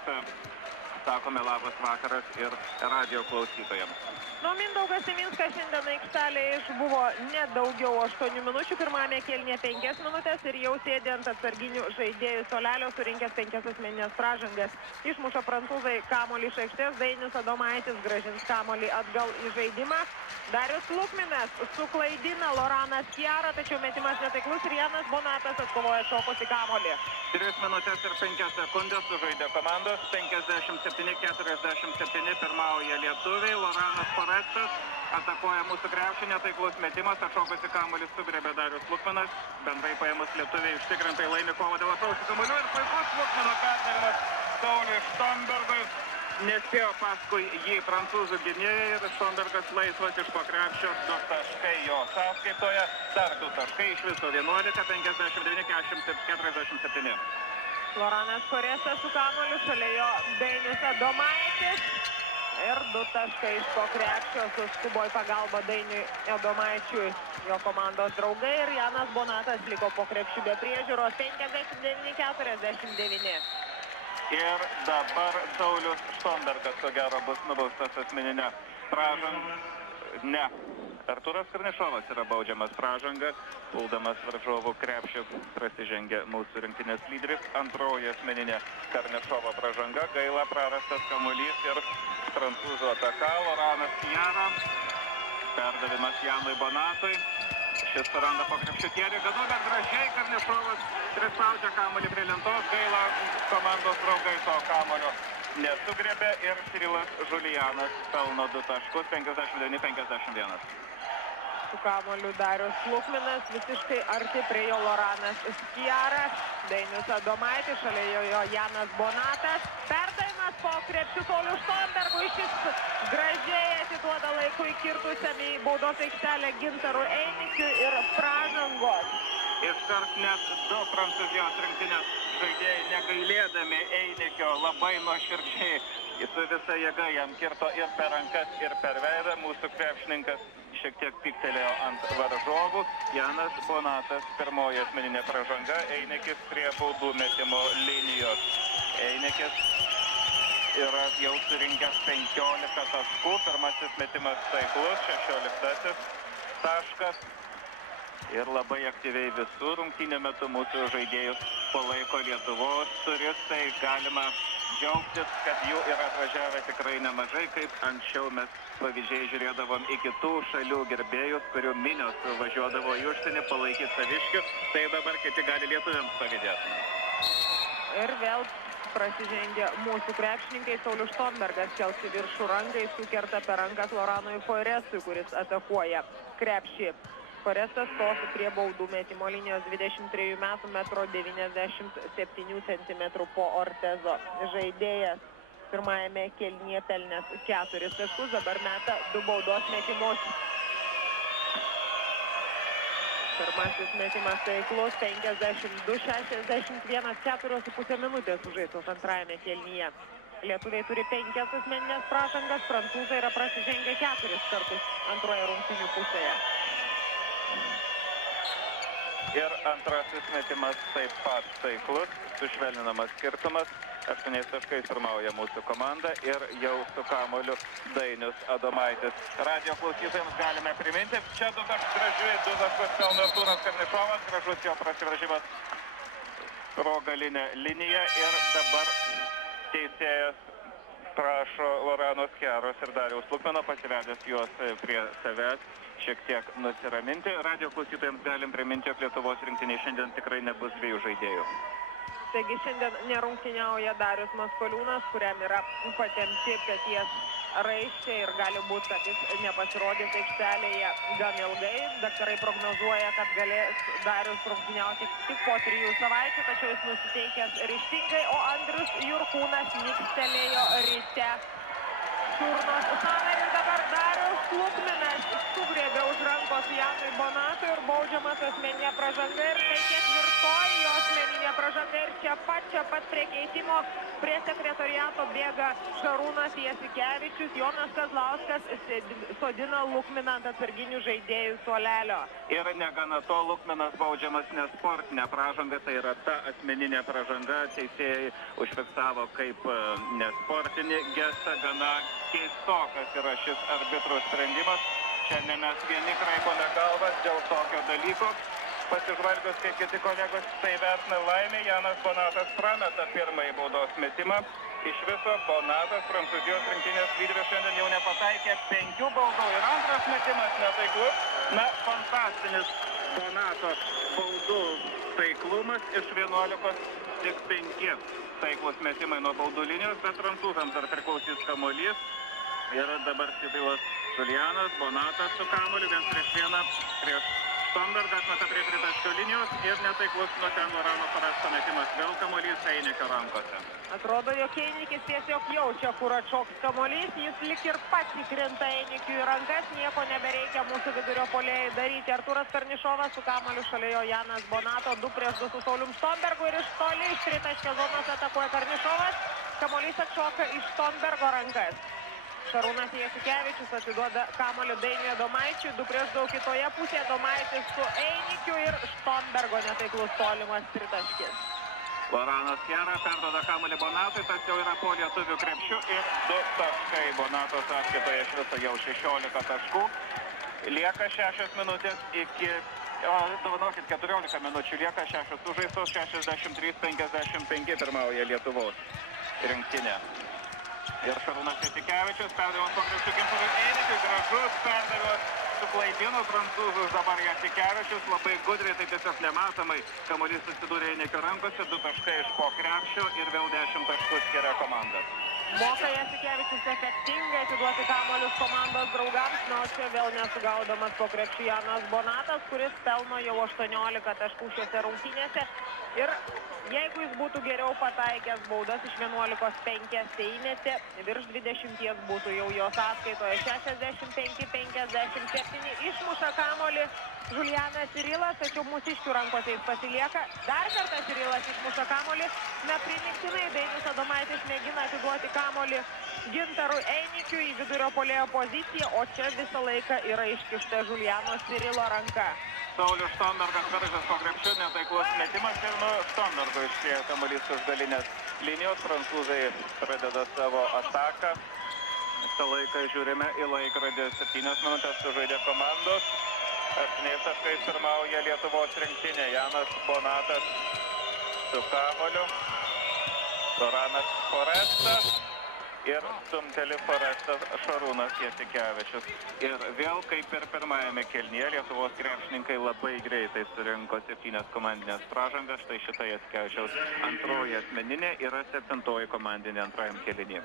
sakome labas vakaras ir radio klausytojams. Mindaugas Siminskas šiandien aikštelėje išbuvo ne daugiau 8 minučių, pirmame kėlinyje 5 minutės ir jau sėdė ant atsarginių žaidėjų suolelio, surinkęs 5 asmeninės pražangas. Išmuša prancūzai kamuolį iš aikštės, Dainius Adomaitis grąžins kamuolį atgal į žaidimą. Darius Lukminas suklaidina Loraną Sciarrą, tačiau metimas netaiklus ir Janas Bonatas atkovoja šokusį kamuolį. 3 minutės ir 5 sekundės sužaidė komandos, 57-47 pirmauja lietuviai, Loranas Forestas atakuoja mūsų krepšį, netaiklus metimas, atšokusi kamuolį sugriebė Darius Lukminas, bendrai paėmus lietuviai užtikrintai laimi kovą dėl atrausių kamuolių ir puikus Lukmino perdavimas Sauliui Štombergui. Nespėjo paskui jį prancūzų gynėjai ir Štombergas laisvas iš po krepšio, 2 taškai jo sąskaitoje, dar 2 taškai, iš viso 11, 59-47. Loranas Forestas su kamuoliu, šalia jo Dainius Adomaitis ir 2 taškai iš po krepšio, suskubo į pagalbą Dainiui Adomaičiui jo komandos draugai ir Janas Bonatas liko po krepšių be priežiūros, 59-49. Ir dabar Saulius Štombergas, ko gero, bus nubaustas asmeninę pražangą. Ne. Artūras Karnišovas yra baudžiamas pražanga, puldamas varžovų krepšį prasižengė mūsų rinktinės lyderis. Antroji asmeninė Karnišovo pražanga, gaila prarastas kamuolys ir prancūzų ataka. Loranas Sciarra, perdavimas Janui Bonatui. Šis suranda po krepšiu Thierry Gadou, bet gražiai Karnišovas prispaudžia kamuolį prie lentos, gaila komandos draugai to kamuolio nesugriebė ir Cirilas Julianas pelno 2 taškus, 59-51. Su kamuoliu Darius Lukminas, visiškai arti prie jo Loranas Sciarra, Dainius Adomaitis, šalia jo Janas Bonatas. Perdavimas po krepšiu Sauliui Štombergui, šis gražiai atiduoda laiku įkirtusiam į baudos aikštelę Gintarui Einikiui ir pražangos. Iškart net 2 Prancūzijos rinktinės žaidėjai negailėdami Einikio labai nuoširdžiai su visa jėga jam kirto ir per rankas, ir per veidą. Mūsų krepšininkas šiek tiek piktelėjo ant varžovų. Janas Bonatas pirmoji asmeninė pražanga. Einikis prie baudų metimo linijos. Einikis yra jau surinkęs 15 taškų. Pirmasis metimas taiklus, 16 taškas. Ir labai aktyviai visų rungtynių metu mūsų žaidėjus palaiko Lietuvos turistai. Galima džiaugtis, kad jų yra atvažiavę tikrai nemažai, kaip anksčiau mes pavyzdžiai žiūrėdavom į kitų šalių gerbėjus, kurių minios važiuodavo į užsienį palaikyti saviškių. Tai dabar kiti gali lietuviams pavydėti. Ir vėl prasižengė mūsų krepšininkai. Saulius Štombergas kels į viršų rangai, sukerta per rankas Loranui Foresui, kuris atakuoja krepšį. Forestas stovi prie baudų metimo linijos, 23 metų, 1,97 cm po Ortezo žaidėjas. Pirmajame kėlinyje pelnęs 4 taškus, dabar meta 2 baudos metimus. Pirmasis metimas taiklus, 52-61, 4,5 minutės sužaistos antrajame kėlinyje. Lietuviai turi 5 asmeninės pražangas, prancūzai yra prasižengę 4 kartus antroje rungtynių pusėje. Ir antrasis metimas taip pat taiklus, sušvelninamas skirtumas. 8 taškais pirmauja mūsų komanda ir jau su kamuoliu Dainius Adomaitis. Radio klausytojams galime priminti, čia 2 taškus pelno Artūras Karnišovas, gražus jo prasiveržimas pro galinę liniją ir dabar teisėjas prašo Lorano Skeros ir Dariaus Lukmino, pasivedęs juos prie savęs, šiek tiek nusiraminti. Radio klausytojams galim priminti, jog Lietuvos rinktiniai šiandien tikrai nebus 2 žaidėjų. Taigi šiandien nerungtyniauja Darius Maskoliūnas, kuriam yra patempti peties raiščiai ir gali būti, kad jis nepasirodys aikštelėje gan ilgai. Daktarai prognozuoja, kad galės Darius rungtyniauti tik po 3 savaičių, tačiau jis nusiteikęs ryžtingai, o Andrius Jurkūnas nikstelėjo ryte čiurnos sąnarį. Dabar Darius Lukminas sugriebė už rankos Janui Bonatui ir baudžiamas asmeninė pražanga ir tai 4 jo asmeninė pražanga ir čia pat prie keitimo prie sekretoriato bėga Šarūnas Jasikevičius, Jonas Kazlauskas sodina Lukminą ant atsarginių žaidėjų suolelio. Ir negana to, Lukminas baudžiamas nesportinė pražanga, tai yra ta asmeninė pražanga, teisėjai užfiksavo kaip nesportinį gestą, gana keistokas yra šis arbitrų sprendimas. Šiandien mes vieni kraipome galvas dėl tokio dalyko. Pasižvalgius, kaip kiti kolegos tai vertina laimė, Janas Bonatas prameta pirmąjį baudos metimą. Iš viso Bonatas, Prancūzijos rinktinės lyderis, šiandien jau nepataikė 5 baudų ir antras metimas netaiklus. Na, fantastinis Bonato baudų taiklumas, iš 11 tik 5 taiklus metimai nuo baudų linijos, bet prancūzams dar priklausys kamuolys. Ir dabar Sibilas Julianas, Bonatas su kamuoliu, 1-1 prieš Štombergą, atmeta prie tritaškio linijos ir netaiklus nuo ten Lorano Foresto metimas, vėl kamuolys Einikio rankose. Atrodo, jog Einikis tiesiog jaučia, kur atšoks kamuolys, jis lik ir pats įkrinta Einikiui į rankas, nieko nebereikia mūsų vidurio puolėjai daryti. Artūras Karnišovas su kamuoliu šalia jo Janas Bonato, 2-2 su Saulium Štombergu ir iš toli iš tritaškio zonos atakuoja Karnišovas, kamuolys atšoka iš Štombergo rankas. Šarūnas Jasikevičius atiduoda kamuolį Dainiui Adomaičiui, 2-2 kitoje pusėje, Adomaitis su Einikiu ir Štombergo netaiklus tolimas tritaškis. Loranas Skera perduoda kamuolį Bonatui, tas jau yra po lietuvių krepšių ir 2 taškai. Bonato sąskaitoje iš viso jau 16 taškų. Lieka 6 minutės iki, 14 minučių lieka 6 sužaistos, 63-55 pirmauja Lietuvos rinktinė. Ir Šarūnas Jasikevičius, perdavimas po krepšių Gintarui Einikiui, gražus perdavimas suklaidino prancūzus, dabar Jasikevičius labai gudriai, tai tiesiog nematomai kamuolys atsidūrė Einikio rankose, 2 taškai iš po krepšio ir vėl 10 taškų skiria komandas. Moka Jasikevičius efektingai atiduoti kamuolius komandos draugams, na, o čia vėl nesugaudomas po krepšį Janas Bonatas, kuris pelno jau 18 taškų šiose rungtynėse. Ir jeigu jis būtų geriau pataikęs baudas iš 11-5 įmetė, virš 20 būtų jau jo sąskaitoje. 65-57 išmuša kamuolį Julianas Cirilas, tačiau mūsiškių rankose jis pasilieka. Dar kartą Cirilas išmuša kamuolį. Na, primiktinai Dainius Adomaitis mėgina atiduoti kamuolį Gintarui Einikiui į vidurio puolėjo poziciją, o čia visą laiką yra iškišta Juliano Cirilo ranka. Saulius Štombergas veržas po krepšiu, netaiklus metimas ir nuo Štombergo išėjo kamuolys už galinės linijos. Prancūzai pradeda savo ataką. Visą laiką žiūrime į laikrodį. 7 minutės sužaidė komandos. 8 taškais pirmauja Lietuvos rinktinė. Janas Bonatas su kamuoliu. Loranas Forestas ir stumteli Forestas Šarūnas Jasikevičius. Ir vėl, kaip ir pirmajame kėlinyje, Lietuvos krepšininkai labai greitai surinko 7 komandinės pražangas. Štai šita Jasikevičiaus antroji asmeninė yra 7 komandinė antrajam kėlinyje.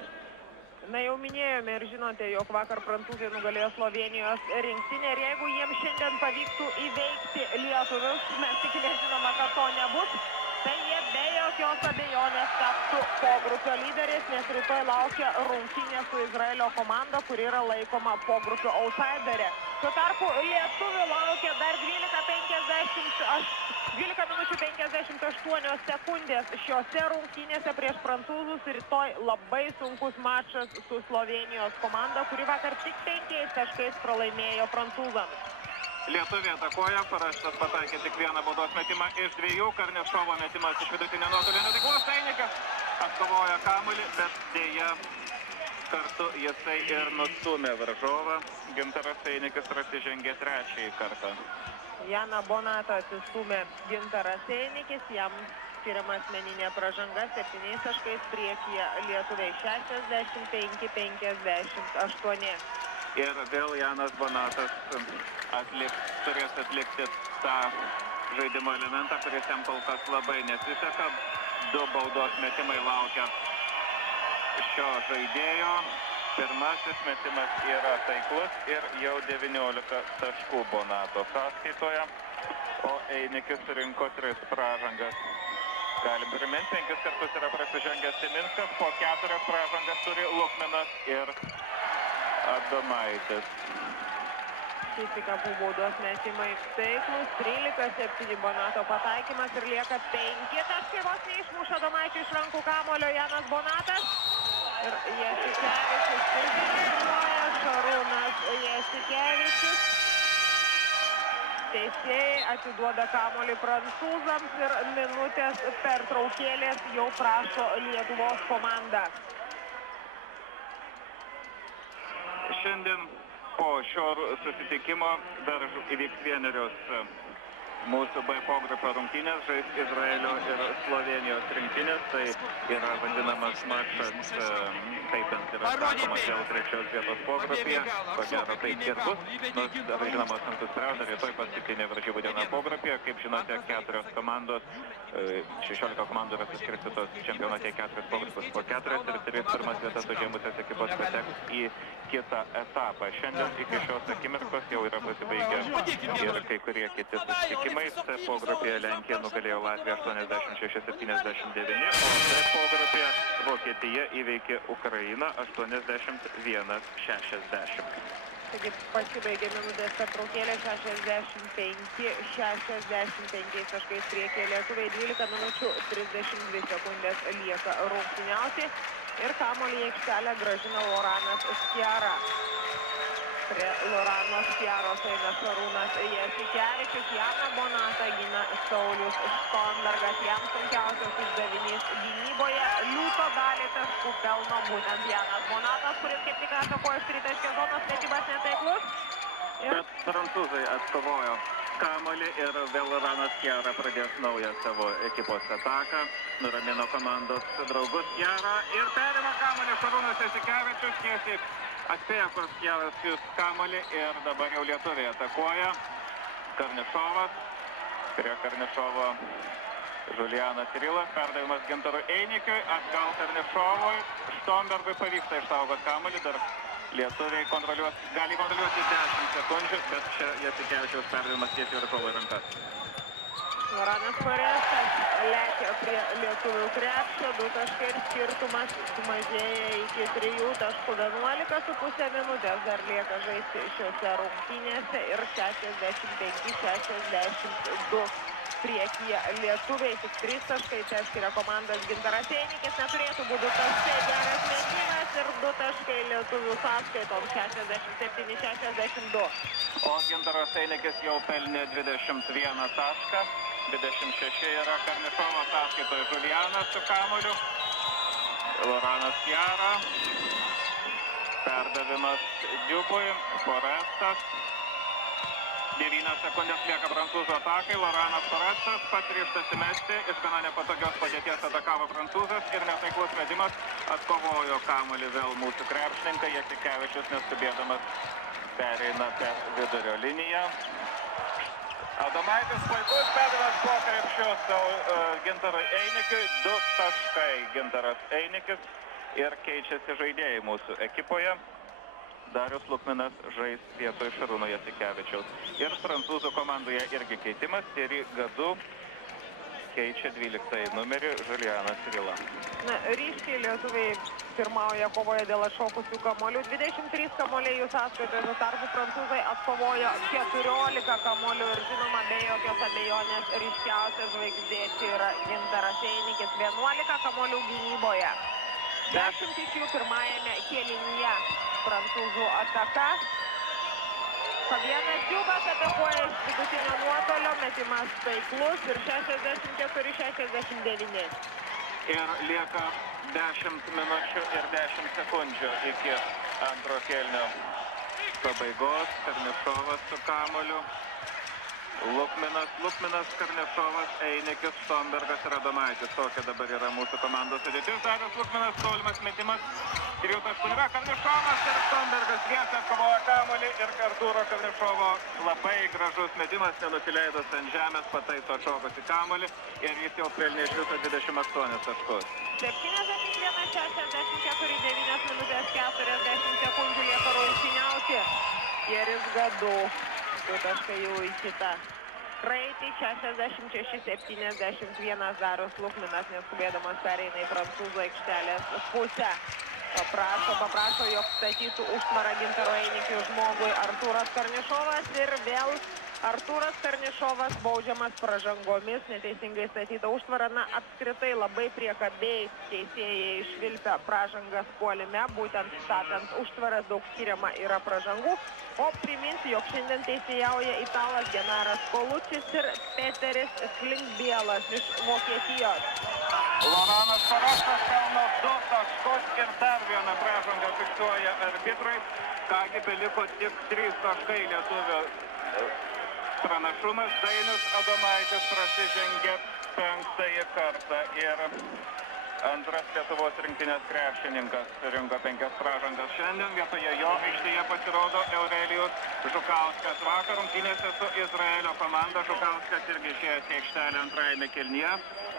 Na, jau minėjome ir žinote, jog vakar prancūzai nugalėjo Slovenijos rinktinę ir jeigu jiems šiandien pavyktų įveikti lietuvius, mes tik nežinoma, kad to nebus, tai jie be jokios abejonės taptų pogrupio lyderis, nes rytoj laukia rungtynė su Izraelio komanda, kuri yra laikoma pogrupio outsiderė. Tuo tarpu lietuvių laukia dar 12 minučių 58 sekundės šiose rungtynėse prieš prancūzus. Rytoj labai sunkus mačas su Slovenijos komanda, kuri vakar tik 5 taškais pralaimėjo prancūzams. Lietuviai atakuoja, Forestas pataikė tik vieną baudos metimą iš 2, Karnišovo metimas iš vidutinio nuotolio netaiklos. Einikas atkovoja kamuolį, bet dėja kartu jisai ir nustūmė varžovą. Gintaras Einikis prasižengė 3 kartą. Janą Bonatą atsistūmė Gintaras Einikis, jam skiriama asmeninė pražanga, 7 taškais priekyje lietuviai 65-58. Ir vėl Janas Bonatas turės atlikti tą žaidimo elementą, kuris jam kol kas labai nesiseka. 2 baudos metimai laukia šio žaidėjo. Pirmasis metimas yra taiklus ir jau 19 taškų Bonato sąskaitoje, o Einikis rinko 3 pražangas. Galim priminti, 5 kartus yra prasižengęs Siminskas, po 4 pražangas turi Lukminas ir Adomaitis. Susikapų baudos metimai taiklus, 13-7 Bonato pataikymas ir lieka 5 taškai, vos neišmuša Adomaičio iš rankų kamuolio Janas Bonatas. Ir Jasikevičius susireguliuoja, Šarūnas Jasikevičius. Teisėjai atiduoda kamuolį prancūzams ir minutės pertraukėlės jau prašo Lietuvos komanda. Šiandien po šio susitikimo dar įvyks vienerios mūsų B pogrupio rungtynės, žais Izraelio ir Slovenijos rinktinės. Tai yra vadinamas mačas, taip yra sakomas dėl 3 vietos pogrupyje. Ko gero tai ir bus, nors dar žinoma sunku spręsti, rytoj paskutinė varžybų diena pogrupyje. Kaip žinote, 4 komandos, 16 komandų yra suskirstytos čempionate 4 pogrupius po 4 ir 3 pirmas vietas užėmusios ekipos pateks į kitą etapą. Šiandien iki šios akimirkos jau yra pasibaigę ir kai kurie kiti susitikimai. C pogrupėje Lenkija nugalėjo Latviją 86-79, o D pogrupėje Vokietija įveikė Ukrainą 81-60. Taigi pasibaigė minutės pertraukėlė, 65 taškais priekyje lietuviai, 12 minučių 32 sekundės lieka rungtyniauti ir kamuolį į aikštelę grąžina Loranas Skjara. Prie Lorano Skjaros eina Šarūnas Jasikevičius, Janą Bonatą gina Saulius Štombergas, jam sunkiausias uždavinys gynyboje. Liūto dalį taškų pelno būtent Janas Bonatas, kuris kaip tik atakuoja iš tritaškės zonos, metimas netaiklus. Bet prancūzai atkovojo kamuolį ir vėl Loranas Skjara pradės naują savo ekipos ataką. Nuramino komandos draugus Skjara ir perima kamuolį Šarūnas Jasikevičius tiesiai. Atspėjo, kur Skjaras jūs kamuolį ir dabar jau lietuviai atakuoja. Karnišovas. Prie Karnišovo Julianas Kirilas, perdavimas Gintarui Einikiui, atgal Karnišovui, Štombergui pavyksta išsaugoti kamuolį, dar lietuviai gali kontroliuoti 10 sekundžių, bet čia Jasikevičiaus perdavimas tiesiai Varžovui rankas. Loranas Forestas lekia prie lietuvių krepšio, 2 taškai ir skirtumas sumažėja iki 3.11,5 minutės, dar lieka žaisti šiose rungtynėse ir 65-62 priekyje lietuviai, tik 3 taškai, čia skiria komandas Gintaras Einikis, neturėtų būti 2 taškai, geras metimas ir 2 taškai lietuvių sąskaitom, 67-62. O Gintaras Einikis jau pelnė 21 tašką. 26 yra Karnišovo sąskaitoje Julianas su kamuoliu. Loranas Jara. Perdavimas Diubui. Forestas. 9 sekundės lieka prancūzų atakai. Loranas Forestas pats ryžtasi mesti. Iš gana nepatogios padėties atakavo prancūzas ir netaiklus metimas atkovojo kamuolį vėl mūsų krepšininkai. Jasikevičius neskubėdamas pereina per vidurio liniją. Adomaitis puikus perdavimas po krepšiu Gintarui Einikiui, 2 taškai Gintaras Einikis ir keičiasi žaidėjai mūsų ekipoje. Darius Lukminas žais vietoj Šarūno Jasikevičiaus. Ir prancūzų komandoje irgi keitimas, Thierry Gadou keičia 12 numerį Julianas Rila. Ryškiai lietuviai pirmauja kovoje dėl atšokusių kamolių. 23 kamoliai jų sąskaitoje, tuo tarpu prancūzai atkovojo 14 kamolių ir žinoma, be jokios abejonės ryškiausias žvaigždė čia yra Gintaras Einikis. 11 kamolių gynyboje. 10 iš jų pirmajame kėlinyje prancūzų ataka. Fabienas Diubas atakuoja iš vidutinio nuotolio, metimas taiklus ir 64-69. Ir lieka 10 minučių ir 10 sekundžių iki antro kėlinio pabaigos. Karnišovas su kamuoliu. Lukminas, Karnišovas, Einikis, Štombergas ir Adomaitis. Tokia dabar yra mūsų komandos sudėtis. Darius Lukminas, tolimas metimas. 3 taškų yra Karnišovas ir Štombergas dviese atkovoja kamuolį ir Artūro Karnišovo labai gražus metimas, nenusileidus ant žemės, pataiso atšokusi kamuolį ir jis jau pelnė iš viso 28 taškus. 71-64, 9 minutės 40 sekundžių lieka rungtyniauti. Thierry Gadou. 2 taškai jau į kitą kraitį, 66-71, Darius Lukminas neskubėdamas pereina į prancūzų aikštelės pusę. Paprašo, jog statytų užtvarą Gintaro Einikiui žmogui Artūras Karnišovas ir vėl Artūras Karnišovas baudžiamas pražangomis, neteisingai statyta užtvara. Apskritai labai priekabiai teisėjai išvilpia pražangas puolime, būtent statant užtvaras daug skiriama yra pražangų. O priminsiu, jog šiandien teisėjauja italas Genaras Kolučis ir Peteris Klinkbielas iš Vokietijos. Loranas Forestas pelno 2 taškus ir dar vieną pražangą fiksuoja arbitrai. Kągi beliko tik 3 taškai lietuvio pranašumas. Dainius Adomaitis prasižengė 5. kartą ir antras Lietuvos rinktinės krepšininkas rinko 5 pražangas. Šiandien vietoje jo aikštėje pasirodo Eurelijus Žukauskas. Vakar rungtynėse su Izraelio komanda Žukauskas irgi išėjęs į aikštelę antrajame kėlinyje.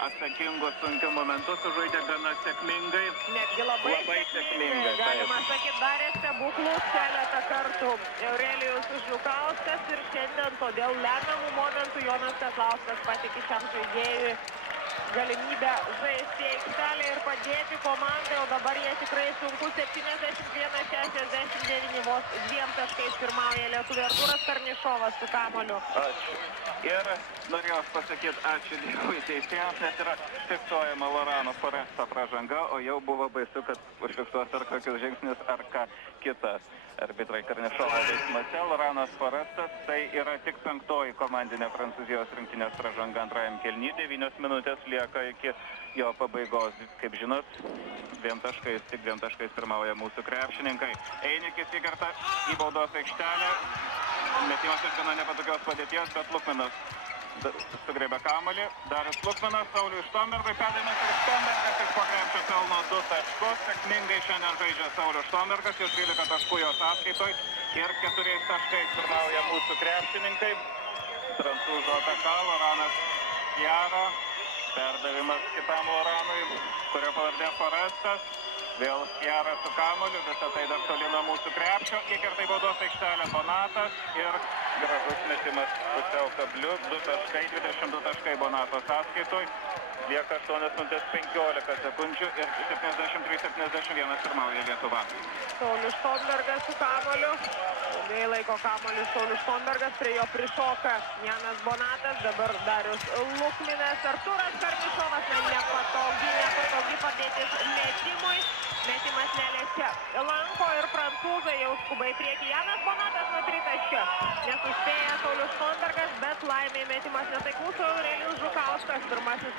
Atsakingus sunkiu momentu sužaidė gana sėkmingai. Netgi labai sėkmingai. Galima sakyti, darė stebuklus keletą kartų Eurelijus Žukauskas ir šiandien todėl lemiamų momentų Jonas Kazlauskas patikė šiam žaidėjui galimybę žaisti aikštelę ir padėti komandai, o dabar jie tikrai sunku. 71-69, vos 2 taškais pirmauja lietuviai. Artūras Karnišovas su kamuoliu. Ačiū. Ir norėjau pasakyti ačiū Dievui teisėjams, nes yra fiksuojama Lorano Foresto pražanga, o jau buvo baisu, kad užfiksuos ar kokius žingsnius, ar ką kitą. Arbitrai Karnišovo veiksmuose. Loranas Forestas tai yra tik 5. komandinė Prancūzijos rinktinės pražanga antrajam kėliny. 9 minutės lieka iki jo pabaigos. Kaip žinot, 2 taškais, tik 2 taškais pirmauja mūsų krepšininkai. Einikis įkerta į baudos aikštelę. Metimas iš gana nepatogios padėties, bet Lukminas sugrėbė kamuolį. Darius Lukminas, Sauliui Štombergui perdavimas ir Štombergas iš po krepšio pelno 2 taškus. Sėkmingai šiandien žaidžia Saulius Štombergas, jau 13 taškų jo sąskaitoj ir 4 taškais pirmauja mūsų krepšininkai. Prancūzų ataka, Loranas Jara Perdavimas kitam Loranui, kurio pavardė Forestas. Vėl Jaras su kamuoliu, visą tai dar toli nuo mūsų krepšio. Įkertai baudos aikštelę Bonatas ir gražus metimas pusiau kabliu. 2 taškai, 22 taškai Bonato sąskaitoj. Lieka 8 minutės 15 sekundžių ir 73-71 pirmauja Lietuva. Saulius Štombergas su kamuoliu. Ilgai laiko kamuoliu Saulius Štombergas, prie jo prišoka Janas Bonatas, dabar Darius Lukminas. Arturas Karnišovas, nepatogi padėtis metimui. Metimas neleiskia lanko ir prancūzai jau skuba į priekį. Janas Bonatas nuo tritaškio. Nesuspėja Saulius Štombergas, bet laimė metimas netaiklus. Aurelijus Žukauskas pirmasis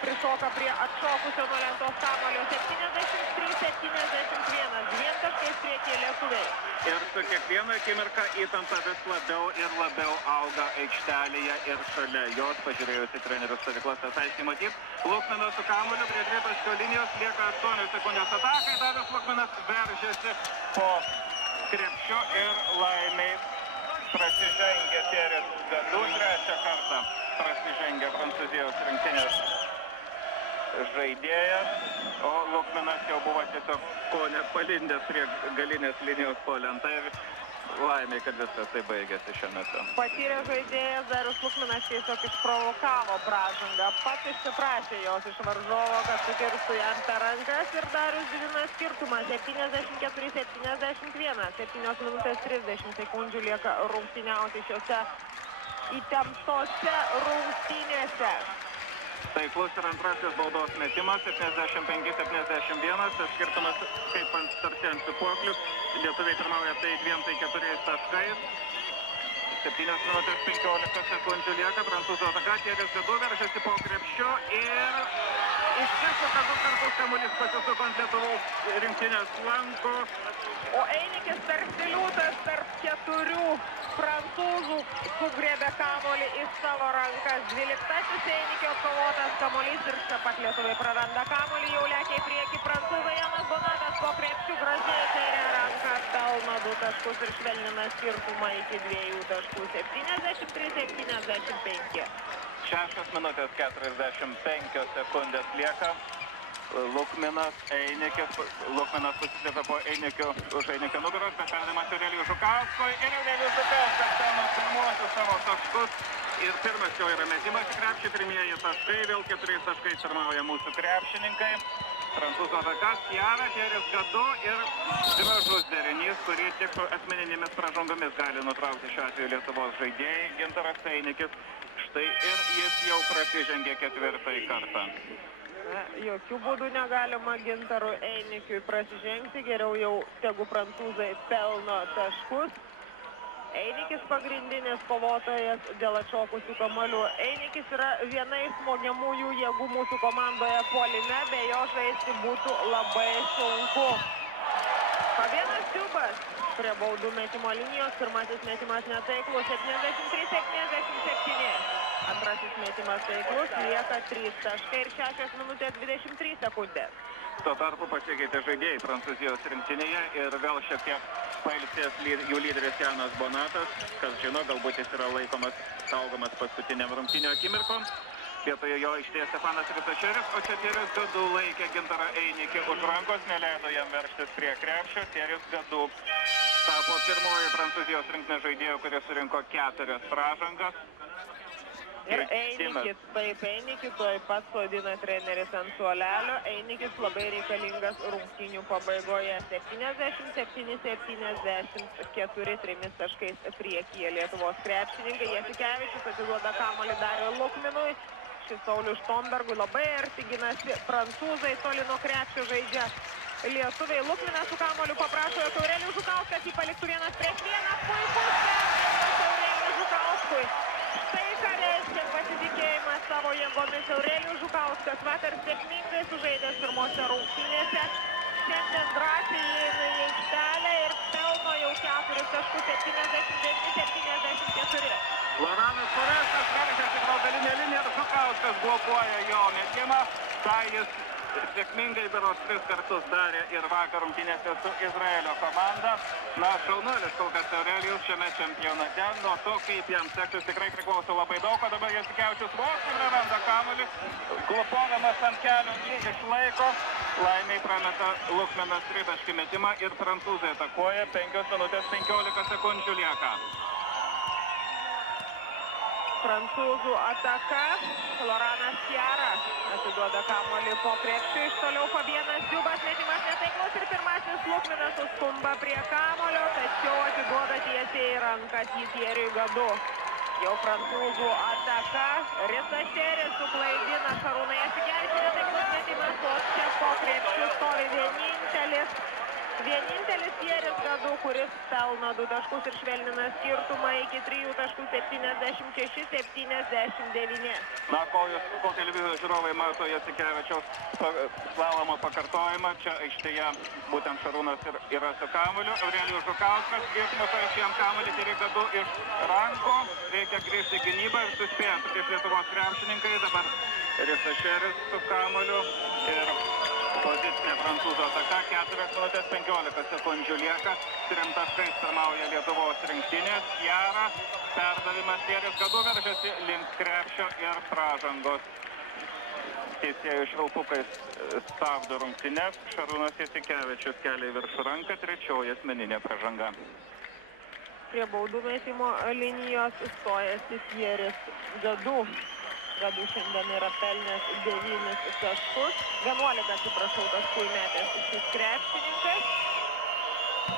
prišoka prie atšokusio nuo lentos kamuolio. 73-71. 2 taškais priekyje lietuviai. Ir su kiekviena akimirka įtampa vis labiau ir labiau auga aikštelėje ir šalia jos. Pažiūrėjus į trenerių stovyklas, tas aiškiai matyt. Lukminas su kamuoliu prie tritaškio linijos, lieka 8 sekundės atakai. Darius Lukminas veržiasi po krepšiu ir laimiai prasižengia Teris Gadu. 3 kartą prasižengia Prancūzijos rinktinės žaidėjas, o Lukminas jau buvo tiesiog kone palindęs prie galinės linijos po lentą ir laimė, kad viskas tai baigėsi šiuo metu. Patyręs žaidėjas Darius Lukminas tiesiog išprovokavo pražangą. Pats išsiprašė jos iš varžovo, kad sukirstų jam per rankas ir Darius didina skirtumą 74-71. 7 minutės 30 sekundžių lieka rungtyniauti šiose įtemptose rungtynėse. Taiklus ir antrasis baudos metimas, 75-71, tas skirtumas kaip ant startent supuoklių. Lietuviai pirmauja tai 2, tai 4 taškais. 7 minutės 15 sekundžių lieka, prancūzų ataka, Teris Gadu veržiasi po krepšiu ir išsisuka 2 kartus kamuolys pasisuko ant Lietuvos rinktinės lanko. O Einikis tarsi liūtas tarp 4 prancūzų sugriebė kamuolį į savo rankas. 12-asis Einikio atkovotas kamuolys ir čia pat lietuviai praranda kamuolį, jau lekia į priekį prancūzai. Janas Bonatas po krepšių gražiai kairę ranką pelno 2 taškus ir švelnina skirtumą iki 2 taškų. 73-75. 6 minutės 45 sekundės lieka. Lukminas, Einikis, Lukminas susislepia po už Einikio nugaros, bet perdavimas Aurelijui Žukauskui ir Aurelijus Žukauskas pelno pirmuosius savo taškus ir pirmas jau yra metimas į krepšį, pirmieji taškai, vėl 4 taškais pirmauja mūsų krepšininkai. Prancūzų atakas, Jaras, Teris Gadu ir gražus derinys, kurį tik su asmeninėmis pražangomis gali nutraukti šiuo atveju Lietuvos žaidėjai. Gintaras Einikis, štai ir jis jau prasižengė 4 kartą. Jokių būdų negalima Gintarui Einikiui prasižengti, geriau jau tegu prancūzai pelno taškus. Einikis pagrindinis kovotojas dėl atšokusių kamuolių. Einikis yra viena iš smogiamųjų jėgų mūsų komandoje puolime, be jo žaisti būtų labai sunku. Fabianas Siubas prie baudų metimo linijos, pirmasis metimas netaiklus, 73-77. Antrasis metimas taiklus, lieka 3 taškai ir 6 minutės 23 sekundės. Tuo tarpu pasikeitė žaidėjai Prancūzijos rinktinėje ir vėl šiek tiek pailsės jų lyderis Janas Bonatas, kas žino, galbūt jis yra laikomas, saugomas paskutiniam rungtynių akimirkom. Vietoje jo aikštėje Stefanas Risašeris, o čia Teris Gadu laikė Gintarą Einikį už rankos, neleido jam veržtis prie krepšio. Teris Gadu tapo pirmoji Prancūzijos rinktinės žaidėjo, kuris surinko 4 pražangas. Ir Einikis, taip, Einikis tuoj pat sodina treneris ant suolelio. Einikis labai reikalingas rungtynių pabaigoje. 77-74, 3 taškais priekyje Lietuvos krepšininkai. Jasikevičius atiduoda kamuolį Dariui Lukminui. Šis Sauliui Štombergui labai arti ginasi prancūzai, toli nuo krepšio žaidžia lietuviai. Lukminas su kamuoliu paprašo, jog Aurelijus Žukauskas jį paliktų 1 prieš 1. Puikus perdavimas Aurelijui Žukauskui. Štai ką reiškia pasitikėjimas savo jėgomis. Aurelijus Žukauskas vakar sėkmingai sužaidęs pirmose rungtynėse. Šiandien drąsiai įeina į aikštelę ir pelno jau 4 taškus, 79-74. Loranas Forestas veržiasi pro galinę liniją ir Žukauskas blokuoja jo metimą. Tai jis sėkmingai berods 3 kartus darė ir vakar rungtynėse su Izraelio komanda. Na, šaunuolis kol kas Aurelijus šiame čempionate. nuo to, kaip jam seksis, tikrai priklauso labai daug, o dabar Jasikevičius vos ir neranda kamuolį, klopodamas ant kelio išlaiko, laimiai prameta Lukminas tritaškį metimą ir prancūzai atakuoja, 5 minutės 15 sekundžių lieka. Prancūzų ataka, Loranas Sierra atiduoda kamuolį po krepšiu, iš toliau Fabienas Dziubas, metimas netaiklus ir pirmasis Lukminas suskumba prie kamuolio, tačiau atiduoda tiesiai į rankas jį Thierry'ui Gadu. Jau prancūzų ataka, Risas Šeris suklaidina Šarūną Jasikevičių, netaiklus metimas, o čia po krepšiu stovi vienintelis Thierry'is Gadu, kuris pelno 2 taškus ir švelnina skirtumą iki 3 taškų 76-79. Na, kol televizijos žiūrovai mato Jasikevičiaus slalomo pakartojimą, čia aikštėje būtent Šarūnas yra su kamuoliu, Aurelijus Žukauskas išmuša iš jam kamuolį Thierry'ui Gadu iš rankų, reikia grįžti gynybą ir suspėjant prieš Lietuvos krepšininkai, dabar Risas Šeris su kamuoliu ir pozicinė prancūzų ataka, 4 minutės 15 sekundžių lieka, 3 taškais pirmauja Lietuvos rinktinės, Sierra, perdavimas Thierry'is Gadu veržiasi link krepšio ir pražangos. Teisėjų švilpukais stabdo rungtynes, Šarūnas Jasikevičius kelia į viršų ranką, 3 asmeninė pražanga. Prie baudų metimo linijos stojasi Thierry'is Gadu. Gadu šiandien yra pelnęs 9 taškus, 11 taškų įmetęs šis krepšininkas.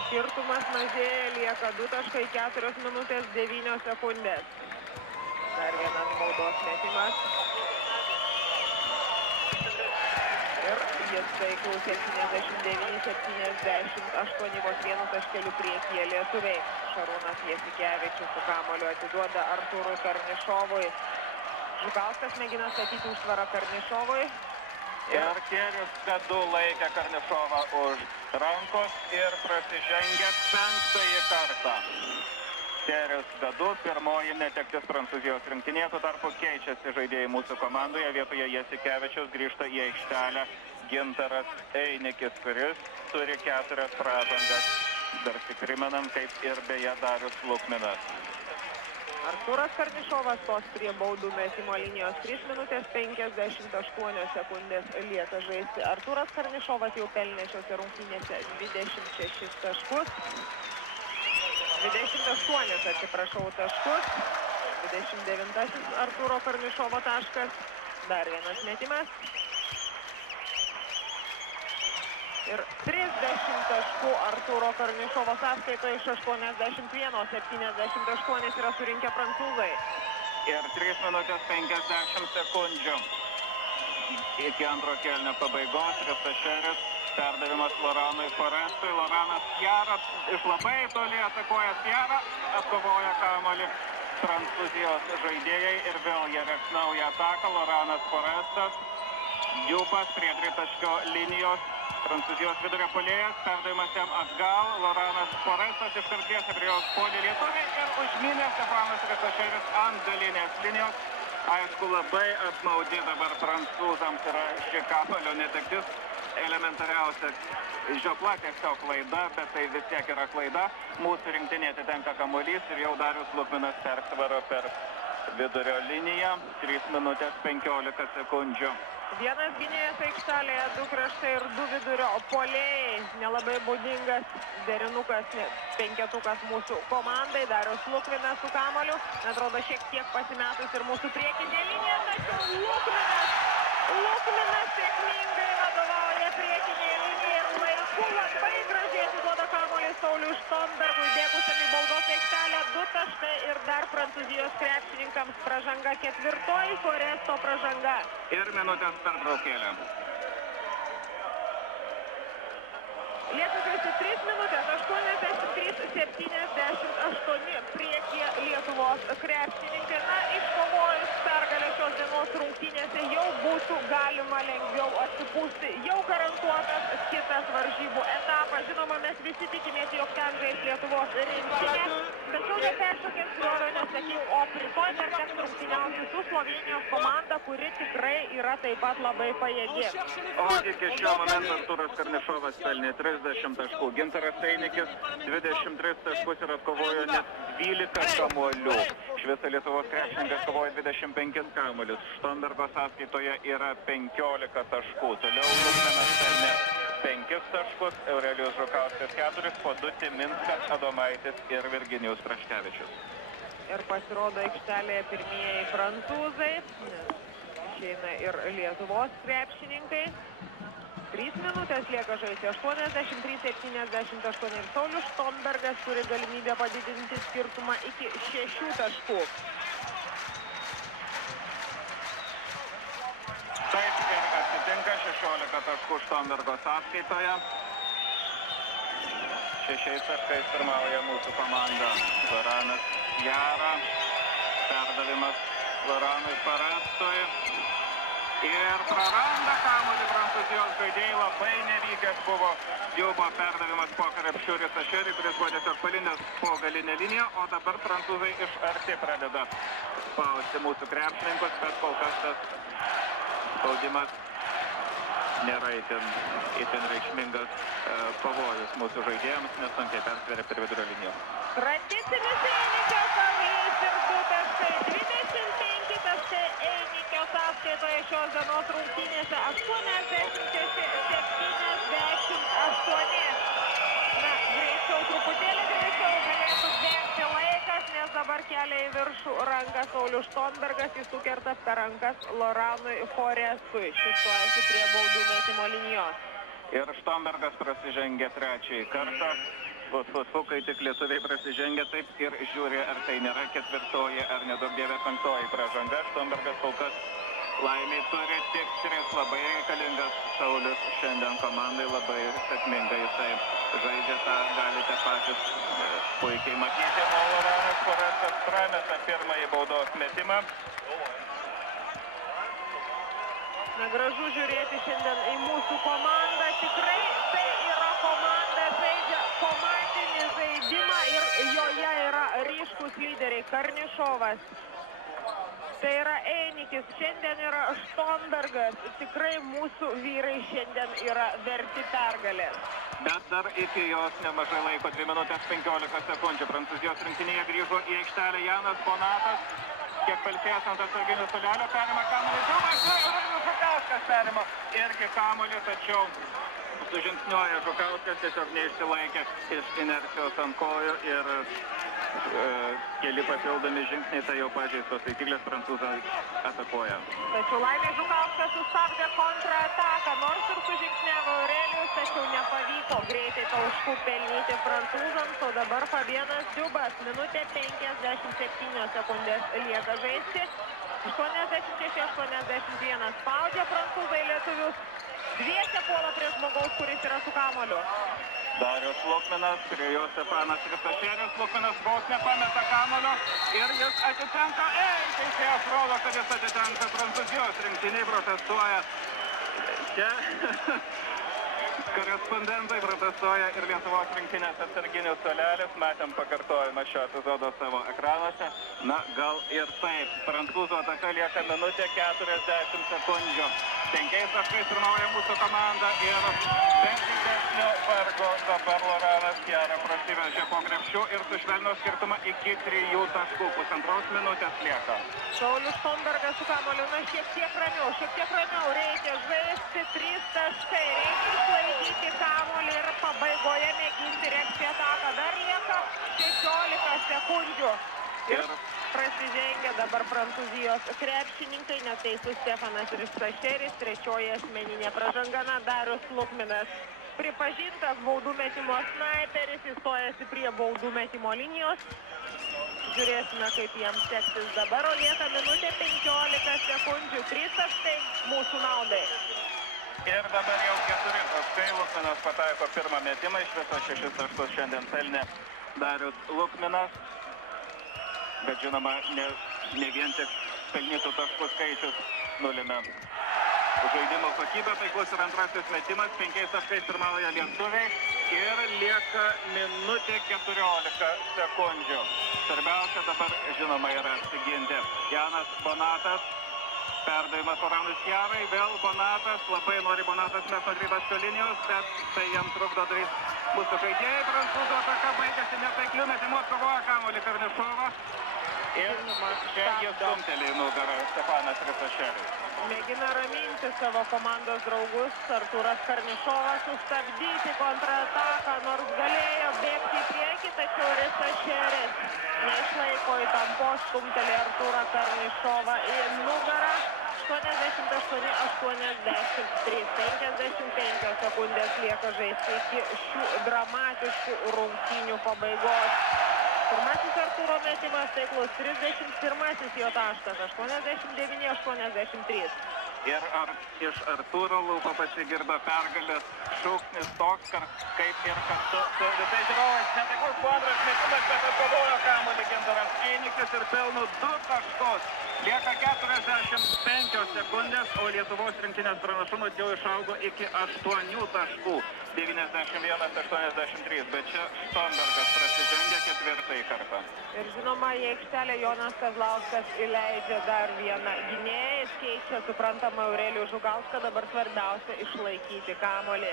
Skirtumas mažėja, lieka 2 taškai, 4 minutės 9 sekundės. Dar vienas baudos metimas. Ir jis taiklus 79-78, vos 1 taškeliu priekyje lietuviai. Šarūnas Jasikevičius su kamuoliu atiduoda Artūrui Karnišovui. Žukauskas mėgina statyti užtvarą Karnišovui. Ir Thierry'is Gadu laikė Karnišovą už rankos ir prasižengė 5. kartą. Thierry'is Gadu, pirmoji netektis Prancūzijos rinktinėje, tuo tarpu keičiasi žaidėjai mūsų komandoje. Vietoje Jasikevičiaus grįžta į aikštelę Gintaras Einikis, kuris turi 4 pražangas. Dar tik primenam, kaip ir beje Darius Lukminas. Artūras Karnišovas stos prie baudų metimo linijos, 3 minutės 58 sekundės lieka žaisti. Artūras Karnišovas jau pelnė šiose rungtynėse 26 taškus. 28, atsiprašau, taškus. 29 Artūro Karnišovo taškas. Dar vienas metimas. Ir 30 taškų Artūro Karnišovo sąskaitoje iš 81, 78 yra surinkę prancūzai. Ir 3 minutės 50 sekundžių. Iki antro kėlinio pabaigos Risas Šeris, perdavimas Loranui Forestui. Loranas Sierra iš labai toli atakuoja Sierra, atkovoja kamuolį Prancūzijos žaidėjai ir vėl jie rėksnauja ataką. Loranas Forestas, Dziubas prie tritaškio linijos. Prancūzijos vidurio puolėjas, perdavimas jam atgal, Loranas Forestas iš kartiesi prie jos puolė lietuviai ir užminė Stefanas Risas Šeris ant galinės linijos. Aišku, labai apmaudi dabar prancūzams yra ši kamuolio netektis. Elementariausia žiopla tiesiog klaida, bet tai vis tiek yra klaida. Mūsų rinktinė atitenka kamuolys ir jau Darius Lukminas persvaro per vidurio liniją. 3 minutės 15 sekundžių. Vienas gynėjas aikštelėje, 2 kraštai ir 2 vidurio puolėjai. Nelabai būdingas derinukas, penketukas mūsų komandai. Darius Lukminas su kamuoliu. Atrodo šiek tiek pasimetus ir mūsų priekinė linija, tačiau Lukminas sėkmingai vadovauja priekinėje linijai ir laiku labai gražiai atiduoda kamuolį Sauliui Štombergui, bėgusiam į baudos aikštelę. 2 taškai ir dar Prancūzijos krepšininkams pražanga, 4. Foresto pražanga. Ir minutės pertraukėlė. Lieka žaisti 3 minutės, 83-78 priekyje Lietuvos krepšininkai. Na, iškovojus pergalę šios dienos rungtynėse jau būtų galima lengviau atsipūsti. Jau garantuotas kitas varžybų etapas. Žinoma, mes visi tikimės, jog ten žais Lietuvos rinktinė. Tačiau neperšokė svorio, nesakyk, o rytoj dar teks rungtyniauti su Slovenijos komanda, kuri tikrai yra taip pat labai pajėgi. O iki šio momento Artūras Karnišovas pelnė 30 taškų. Gintaras Einikis 23 taškus ir atkovojo net 12 kamuolių. Iš viso Lietuvos krepšininkas kovojo 25 kamuolius. Štombergo sąskaitoje yra 15 taškų. Toliau Lukmenas pelnė 5 taškus, Eurelijus Žukauskas 4, po 2 Timinskas, Adomaitis ir Virginijus Praškevičius. Ir pasirodo aikštelėje pirmieji prancūzai, nes išeina ir Lietuvos krepšininkai. 3 minutės lieka žaisti, 83-78 ir Saulius Štombergas turi galimybę padidinti skirtumą iki 6 taškų. Taip ir atsitinka 16 taškų Štombergo sąskaitoje. 6 taškais pirmauja mūsų komanda. Loranas Jara, perdavimas Loranui Parastui. Ir praranda kamuolį prancūzijos žaidėjai, labai nevykęs buvo Džiubo perdavimas po krepšiu Risašerį, kuris buvo tiesiog palindęs po galinę liniją, o dabar prancūzai iš arti pradeda spausti mūsų krepšininkus, bet kol kas tas spaudimas nėra itin reikšmingas pavojus mūsų žaidėjams, nes sunkiai persveria per vidurio liniją. Tradicinis Einikio kamuolys ir 2 taškai, 25 taškai Einikio sąskaitoje šios dienos rungtynėse, 86-78. Na, greičiau, truputėlį greičiau galėtų bėgti laikas, nes dabar kelia į viršų ranką Saulius Štombergas, jis sukerta per rankas Loranui Forestui. Šis stojasi prie baudų metimo linijos. Ir Štombergas prasižengė trečiąjį kartą. Kai tik lietuviai prasižengia, taip ir žiūri, ar tai nėra ketvirtoji, ar nedaug dievė 5-oji pražanga. Štombergas kol kas laimiai turi tik 3, labai reikalingas Saulius šiandien komandai, labai sėkmingai jisai žaidžia, tą galite patys puikiai matyti. O Loranas Forestas prameta pirmąjį baudos metimą. Na, gražu žiūrėti šiandien į mūsų komandą. Tikrai tai yra komanda, žaidžia komandinį žaidimą ir joje yra ryškus lyderiai. Karnišovas, tai yra Einikis, šiandien yra Štombergas. Tikrai mūsų vyrai šiandien yra verti pergalės. Bet dar iki jos nemažai laiko, 2 minutės 15 sekundžių. Prancūzijos rinktinėje grįžo į aikštelę Janas Bonatas. Kiek palsėjęs ant atsarginių suolelio, perima kamuolį. Eurelijus Žukauskas perima irgi kamuolį, tačiau sužingsniuoja Žukauskas, tiesiog neišsilaikė iš inercijos ant kojų ir keli papildomi žingsniai, tai jau pažeistos taisyklės, prancūzai atakuoja. Tačiau laimė Žukauskas sustabdė kontrataką, nors ir sužingsniavo Eurelijus, tačiau nepavyko greitai taškų pelnyti prancūzams, o dabar Fabienas Džiubas, minutė 57 sekundės lieka žaisti, 86-81 spaudžia prancūzai lietuvius, dviese puola prie žmogaus, kuris yra su kamuoliu. Darius Lukminas, prie jo Stefanas Risašeris, Lukminas vos nepameta kamuolio ir jis atitenka, teisėjas rodo, kad jis atitenka Prancūzijos rinktiniai, protestuoja. Čia korespondentai protestuoja ir Lietuvos rinktinės atsarginių suolelis, matėm pakartojimą šio epizodo savo ekranuose. Na, gal ir taip, prancūzų ataka lieka minutė 40 sekundžių. 5 taškais pirmauja mūsų komanda ir be didesnio vargo dabar Loranas Jara prasiveržė po krepšiu ir sušvelnino skirtumą iki 3 taškų. 1,5 minutės lieka. Saulius Štombergas su kamuoliu, na šiek tiek ramiau, reikia žaisti 3 taškai, reikia išlaikyti kamuolį ir pabaigoje mėginti regti ataką. Dar lieka 16 sekundžių. Ir prasižengia dabar Prancūzijos krepšininkai, neteisus Stefanas Risašeris, trečioji asmeninė pražanga, na, Darius Lukminas. Pripažintas baudų metimo snaiperis, jis stojasi prie baudų metimo linijos. Žiūrėsime, kaip jiems seksis dabar, o lieka minutė 15 sekundžių, 3 taškai mūsų naudai. Ir dabar jau 4 taškai, Lukminas pataiko pirmą metimą, iš viso 6 taškus šiandien pelnė Darius Lukminas. Bet žinoma, ne vien tik pelnytų taškų skaičius nulėmė žaidimo kokybę. Taiklus ir antrasis metimas, 5 taškais pirmauja lietuviai. ir lieka minutė 14 sekundžių. Svarbiausia dabar, žinoma, yra apsiginti. Janas Bonatas, perdavimas Loranui Skjarai, vėl Bonatas, labai nori Bonatas mes nuo tritaškio linijos, bet tai jam trukdo darys mūsų žaidėjai. Prancūzų ataka baigėsi netaikliu metimu, atkovoja kamuolį Karnišovas. Ir čia jis stumteli į nugarą Stefanas Risašeris. Mėgina raminti savo komandos draugus. Artūras Karnišovas sustabdyti kontrataką, nors galėjo bėgti į priekį, tačiau Risašeris neišlaiko įtampos, stumteli Artūrą Karnišovą į nugarą. 88-83, 55 sekundės lieka žaisti iki šių dramatiškų rungtynių pabaigos. Pirmasis Artūro metimas taiklus, 31 jo taškas, 89-83. Ir iš Artūro lūpo pasigirdo pergalės šūksnis toks, kaip ir kartu su visais žiūrovais. Netaiklus po antras metimas, bet atkovojo kamuolį Gintaras Einikis ir pelno 2 taškus. Lieka 45 sekundės, o Lietuvos rinktinės pranašumas jau išaugo iki 8 taškų. 91-83, bet čia Štombergas prasižengia 4 kartą. Ir žinoma, į aikštelę Jonas Kazlauskas įleidžia dar vieną gynėją, jis keičia, suprantama, Aurelijų Žugauską, dabar svarbiausia išlaikyti kamuolį.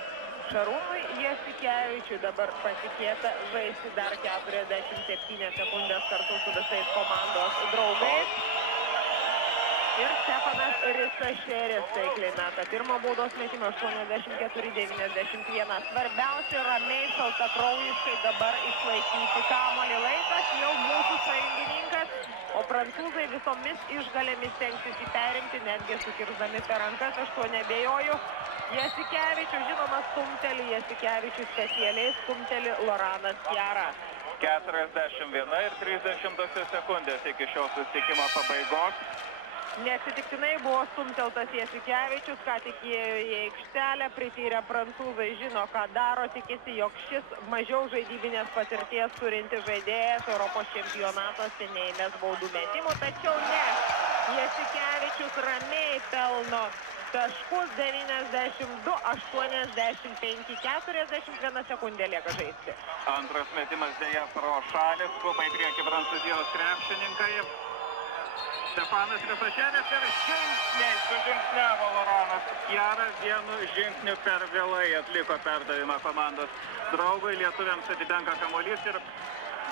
Šarūnui Jasikevičiui dabar patikėta žaisti dar 47 sekundės kartu su visais komandos draugais. Ir Stefanas Risašeris taikliai meta pirmą baudos metimą 84-91. Svarbiausia ramiai, šaltakraujiškai dabar išlaikyti kamuolį. Laikas jau mūsų sąjungininkas, o prancūzai visomis išgalėmis stengsis perimti, netgi sukirsdami per rankas, aš tuo nebejoju. Jasikevičius, žinoma, stumteli, Jasikevičius specialiai stumteli Loraną Skjarą. 41-30 sekundės iki šio susitikimo pabaigos. Neatsitiktinai buvo stumteltas Jasikevičius, ką tik įėjo į aikštelę, prityrę prancūzai žino, ką daro, tikisi, jog šis mažiau žaidybinės patirties turinti žaidėjas Europos čempionatuose neįmes baudų metimų, tačiau ne, Jasikevičius ramiai pelno taškus 92-85, 41 sekundė lieka žaisti. Antras metimas dėja pro šalį, skuba į priekį prancūzijos krepšininkai. Stefanas Risašeris ir žingsniai sužingsniavo Loranas Skjara, vienu žingsniu per vėlai atliko perdavimą komandos draugui. Lietuviams atitenka kamuolys ir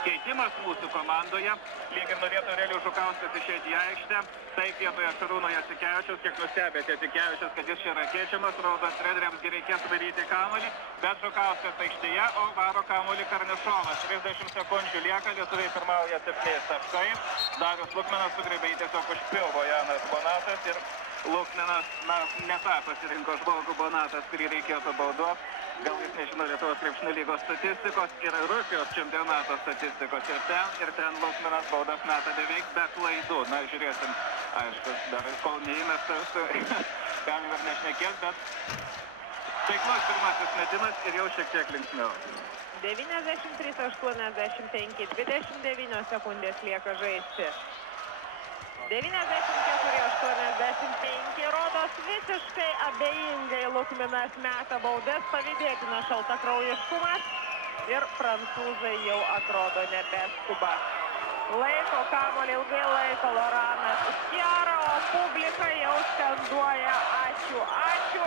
keitimas mūsų komandoje. Lyg ir norėtų Aurelijus Žukauskas išeiti į aikštę. Taip vietoje Šarūno Jasikevičiaus, kiek nustebęs Jasikevičius, kad jis čia yra keičiamas, rodo treneriams reikėtų daryti kamuolį, bet Žukauskas aikštėje, o varo kamuolį Karnišovas. 30 sekundžių lieka, lietuviai pirmauja 7 taškais. Darius Lukminas sugrįbė į tiesiog už pilvo Janas Bonatas ir Lukminas, ne tą pasirinko žmogų Bonatas, kurį reikėtų baudos. Gal jis nežino Lietuvos krepšinio lygos statistikos ir Rusijos čempionato statistikos. Ir ten Lukminas baudas meta beveik be klaidų. Na, žiūrėsim, aišku, dar kol neįmestas, galim ir nešnekės, bet taiklus pirmasis metimas ir jau šiek tiek linksmiau. 93-85, 29 sekundės lieka žaisti. 94-85, rodos visiškai abejingai Lukminas meta baudas, pavydėtina šaltakraujiškumas ir prancūzai jau atrodo nebeskuba. Laiko kamuolį ilgai laiko Loranas Skjara, o publika jau skanduoja ačiū, ačiū.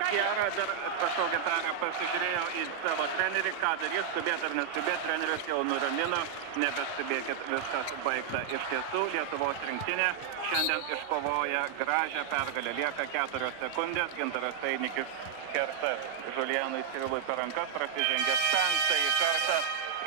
Skjara dar, prašau, Gintarė, pasižiūrėjo į savo trenerį, ką darys, skubėt ar neskubėt, treneris jau nuramino, nebeskubėkit, viskas baigta. Iš tiesų, Lietuvos rinktinė šiandien iškovoja gražią pergalę. Lieka 4 sekundės, Gintaras Einikis kerta Žulijanui Civilui per rankas, prasižengia 5 kartą.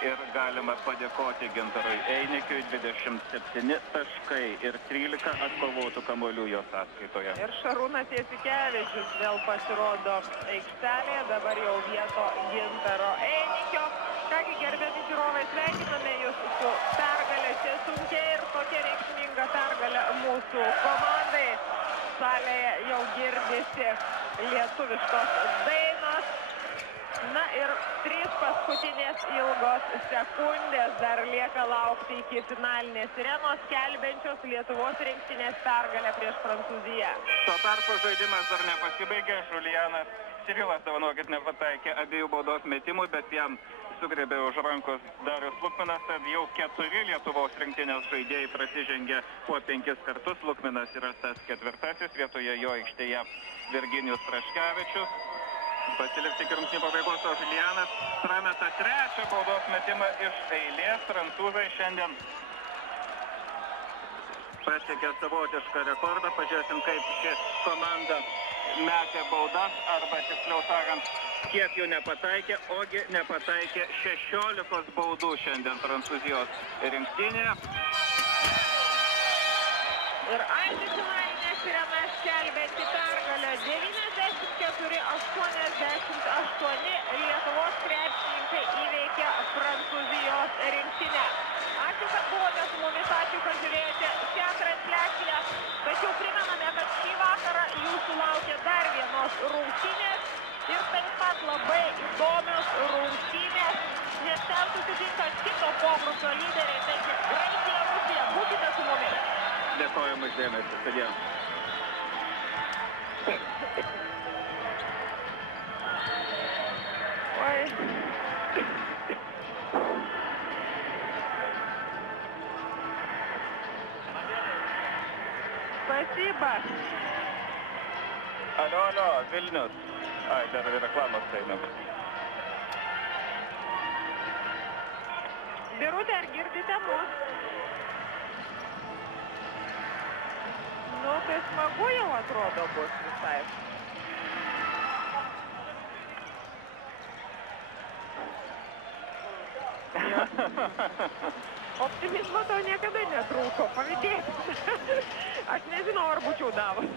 Ir galima padėkoti Gintarui Einikiui, 27 taškai ir 13 atkovotų kamuolių jo sąskaitoje. Ir Šarūnas Jasikevičius vėl pasirodo aikštelėje, dabar jau vieto Gintaro Einikio. Kągi, gerbiami žiūrovai, sveikiname jūs su pergalė, čia sunkiai ir tokia reikšminga pergalė mūsų komandai. Salėje jau girdisi lietuviškos dainos. Na ir 3 paskutinės ilgos sekundės dar lieka laukti iki finalinės sirenos, skelbiančios Lietuvos rinktinės pergalę prieš Prancūziją. Tuo tarpu žaidimas dar nepasibaigė, Žulijanas Cirilas, dovanokit, nepataikė abiejų baudos metimų, bet jam sugrebė už rankos Darius Lukminas, tad jau 4 Lietuvos rinktinės žaidėjai prasižengė po 5 kartus. Lukminas yra tas 4, vietoje jo aikštėje Virginijus Praškevičius. Pasilikti iki rungtynių pabaigos, o Žilianas prameta 3 baudos metimą iš eilės. Prancūzai šiandien pasiekė savotišką rekordą. Pažiūrėsim, kaip ši komanda metė baudas, arba tiksliau sakant, kiek jų nepataikė, ogi nepataikė 16 baudų šiandien Prancūzijos rinktinėje. Ir Aidis Šilainės sirena skelbianti pergalę 94-88. Lietuvos krepšininkai įveikė Prancūzijos rinktinę. Ačiū, kad buvote su mumis, ačiū, kad žiūrėjote šią transliaciją. Tačiau primename, kad šį vakarą jūsų laukia dar vienos rungtynės ir taip pat labai įdomios rungtynės, nes ten susitinka kito pogrupio lyderiai, taigi Graikija, Rusija, būkite su mumis. Dėkojam už dėmesį. Sudie. Oi. Спасибо. Alio, Vilnius. Ai, dar reklamos eina. Birutė, ar girdite mus? Nu, tai smagu jau atrodo bus visai. Optimizmo tau niekada netrūko, pavydėkit. Aš nežinau, ar būčiau davus.